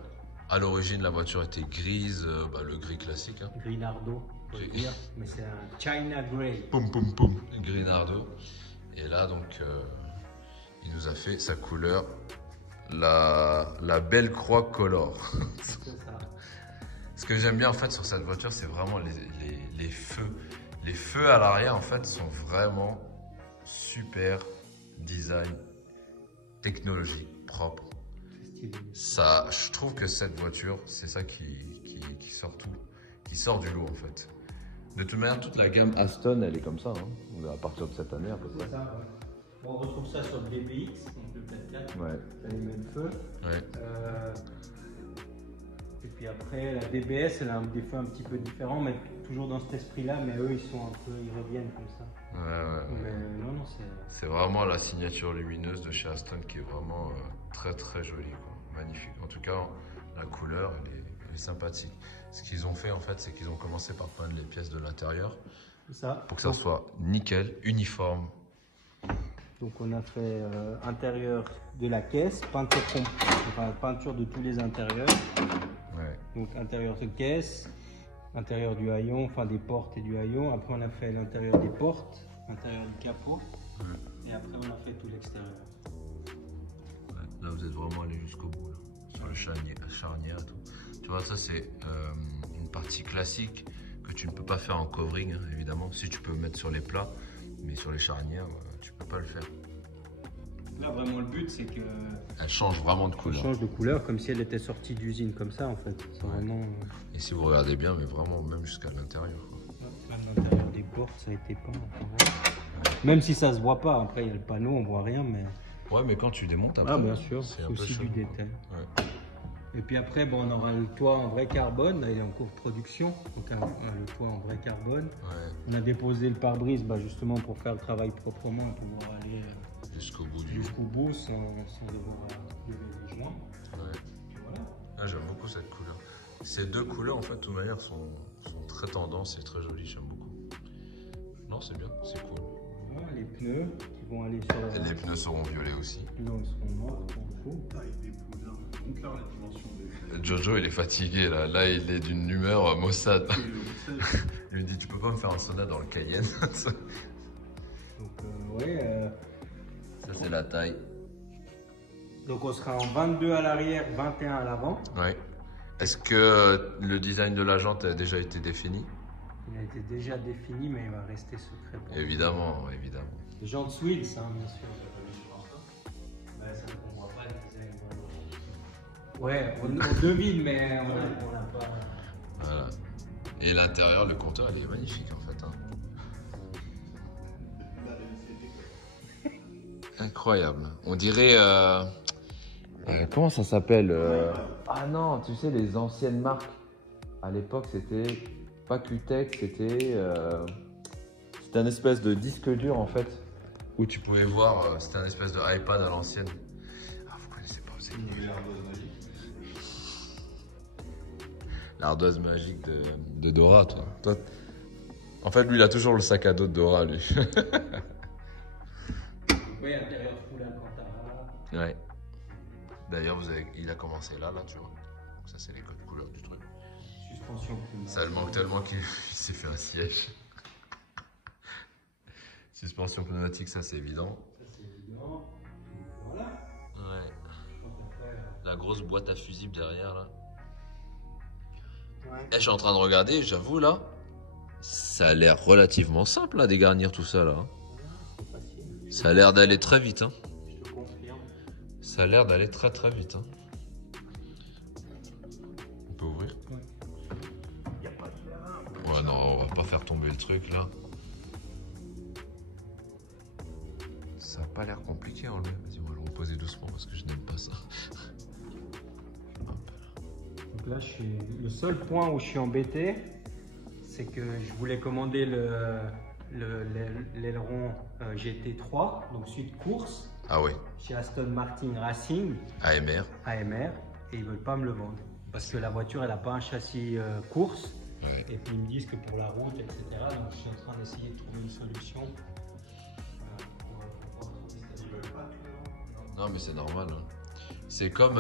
À l'origine la voiture était grise, le gris classique. Hein. Gris Nardo, faut le dire, mais c'est un China Grey. Poum poum poum. Gris Nardo. Et là donc il nous a fait sa couleur, la belle croix color. C'est ça. Ce que j'aime bien en fait sur cette voiture, c'est vraiment les feux. Les feux à l'arrière en fait sont vraiment super design, technologique, propre. Ça, je trouve que cette voiture, c'est ça qui sort du lot en fait. De toute manière, toute la gamme Aston, elle est comme ça, hein, à partir de cette année à peu près. C'est ça, ouais. On retrouve ça sur le DBX, donc le 4x4. Ouais. T'as les mêmes feux. Ouais. Et puis après, la DBS, elle a des feux un petit peu différents, mais toujours dans cet esprit-là, mais eux, ils reviennent comme ça. Ouais. Mais non, C'est vraiment la signature lumineuse de chez Aston qui est vraiment très très jolie, quoi. Magnifique. En tout cas, la couleur, elle est sympathique. Ce qu'ils ont fait en fait, c'est qu'ils ont commencé par peindre les pièces de l'intérieur c'est ça. pour que ça soit nickel, uniforme. Donc on a fait intérieur de la caisse, peinture de tous les intérieurs. Ouais. Donc intérieur de caisse, l'intérieur du haillon, enfin des portes et du haillon. Après, on a fait l'intérieur des portes, l'intérieur du capot. Et après, on a fait tout l'extérieur. Ouais, là, vous êtes vraiment allé jusqu'au bout, là, sur le charnière et tout. Tu vois, ça, c'est une partie classique que tu ne peux pas faire en covering, hein, évidemment. Si tu peux mettre sur les plats, mais sur les charnières, tu peux pas le faire. Là, vraiment, le but, c'est que Elle change vraiment de ça couleur. change de couleur comme si elle était sortie d'usine, comme ça, en fait. C'est vraiment... Et si vous regardez bien, mais vraiment, même jusqu'à l'intérieur. Même l'intérieur des portes, ça a été peint. Même si ça se voit pas, après, il y a le panneau, on voit rien, mais... Ouais, mais quand tu démontes après, Ah, bien sûr, c'est c'est un peu aussi chaud. du détail. Ouais. Et puis après, bon, on aura le toit en vrai carbone, là, il est en cours de production, donc le toit en vrai carbone. Ouais, On a déposé le pare-brise justement pour faire le travail proprement et pouvoir aller jusqu'au bout du. jusqu'au bout sans devoir lever les joints. Ouais. Et voilà. Ah, j'aime beaucoup cette couleur. Ces deux couleurs, en fait, de toute manière, sont très tendances et très jolies. J'aime beaucoup. Non, c'est bien, c'est cool. Voilà, les pneus qui vont aller sur la... Et les pneus seront violets aussi. Non, ils seront noirs, pour le coup. Taille des poulains. Montre-leur la dimension des. Jojo, il est fatigué là. Là, il est d'une humeur maussade. Et le Bruxelles, Il me dit, tu peux pas me faire un sauna dans le Cayenne. Ça, Donc, ouais. c'est la taille. Donc, on sera en 22 à l'arrière, 21 à l'avant. Ouais. Est-ce que le design de la jante a déjà été défini? Il a été déjà défini, mais il va rester secret. Pour Évidemment, évidemment. Les jantes Swills, hein, bien sûr. Ouais, ça, on voit pas le design. Ouais, on devine, mais on n'a pas. Voilà. Et l'intérieur, le compteur, il est magnifique en fait. Hein. Incroyable. On dirait. Comment ça s'appelle Ah non, tu sais, les anciennes marques. À l'époque, c'était pas Q-Tech, c'était un espèce de disque dur en fait. Où tu pouvais voir, c'était un espèce de iPad à l'ancienne. Ah, vous connaissez pas, c'est l'ardoise magique de Dora, toi. En fait, lui, il a toujours le sac à dos de Dora, lui. Oui, intérieur full Alcantara. Ouais. D'ailleurs, il a commencé là, tu vois. Donc ça, c'est les codes couleurs du truc. Suspension pneumatique. Ça le manque tellement qu'il s'est fait un siège. Suspension pneumatique, ça, c'est évident. Ça, c'est évident. Voilà. Ouais. Donc après, La grosse boîte à fusibles derrière, là. ouais. Et je suis en train de regarder, j'avoue, là. Ça a l'air relativement simple, là, dégarnir tout ça, là. C'est facile. Ça a l'air d'aller très vite, hein. Je te confirme. Ça a l'air d'aller très très vite. Hein. On peut ouvrir? Ouais, non, on va pas faire tomber le truc là. Ça a pas l'air compliqué à enlever. Vas-y, on va le reposer doucement parce que je n'aime pas ça. Donc là, le seul point où je suis embêté, c'est que je voulais commander l'aileron GT3, donc suite course, Ah oui, chez Aston Martin Racing, AMR. AMR, et ils veulent pas me le vendre. Parce que la voiture, elle n'a pas un châssis course, Ouais. et puis ils me disent que pour la route, etc. Donc je suis en train d'essayer de trouver une solution. Non, mais c'est normal. Hein. C'est comme,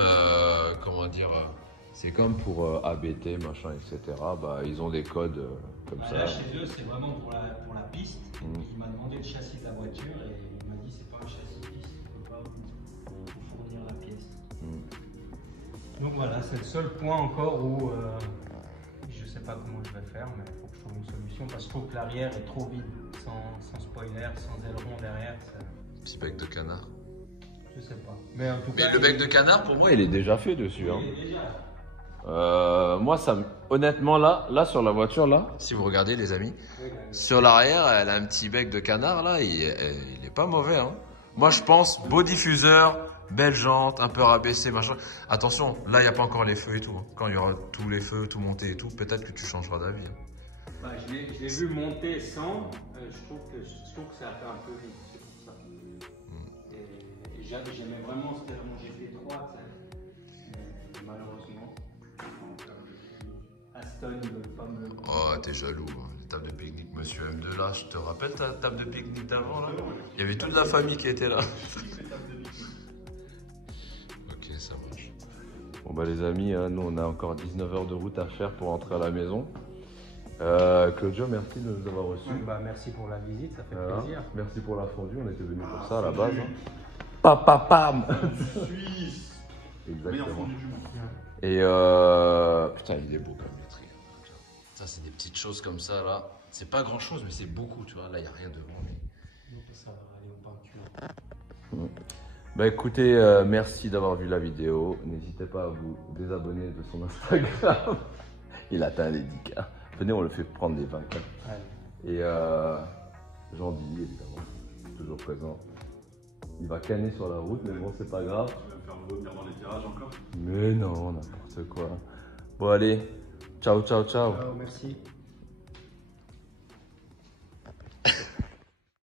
comment dire, c'est comme pour ABT, machin, etc. Bah, ils ont des codes comme ça. Là, chez eux, c'est vraiment pour la piste. Mm. Il m'a demandé le châssis de la voiture et il m'a dit c'est pas un châssis piste, il ne peut pas vous fournir la pièce. Mm. Donc voilà, c'est le seul point encore où je sais pas comment je vais faire, mais il faut que je trouve une solution parce que je trouve que l'arrière est trop vide, sans spoiler, sans aileron derrière. Petit bec de canard. Je sais pas. Mais en tout Mais cas, le bec de canard, pour moi, il est déjà fait dessus. Hein. il est déjà. Moi, honnêtement, là, sur la voiture, là, si vous regardez, les amis, sur l'arrière, elle a un petit bec de canard, là, il est pas mauvais, hein. Moi, je pense, beau diffuseur, belle jante, un peu rabaissé, machin. Attention, là, il n'y a pas encore les feux et tout. Hein. Quand il y aura tous les feux, tout monté et tout, peut-être que tu changeras d'avis. Hein. Bah, je l'ai vu monter sans, je trouve que ça a fait un peu vite, c'est pour ça. Et j'aimais vraiment ce mon GT3, mais malheureusement, Aston ne veut pas me... Oh, t'es jaloux. Hein. Table de pique-nique, monsieur M2, là, je te rappelle ta table de pique-nique d'avant, là? Il y avait toute la famille qui était là. Ok, ça marche. Bon bah les amis, nous on a encore 19 heures de route à faire pour rentrer à la maison. Claudio, merci de nous avoir reçus. Bah, merci pour la visite, ça fait Voilà. plaisir. Merci pour la fondue, on était venus pour ça à la base. Hein. Pam. Suisse. Meilleur Exactement. fondu du monde. Et putain, il est beau comme le tri. Ça, c'est des petites choses comme ça, là. C'est pas grand chose, mais c'est beaucoup, tu vois. Là, il n'y a rien devant. Mais... Ça va aller au peinture. Bah écoutez, merci d'avoir vu la vidéo. N'hésitez pas à vous désabonner de son Instagram. Il atteint les 10K. Venez, on le fait prendre les 20K. Allez. Et Jean-Di, évidemment, toujours présent. Il va canner sur la route, mais bon, c'est pas grave. Tu vas me faire vomir dans les virages encore. Mais non, n'importe quoi. Bon, allez, ciao. Ciao, merci.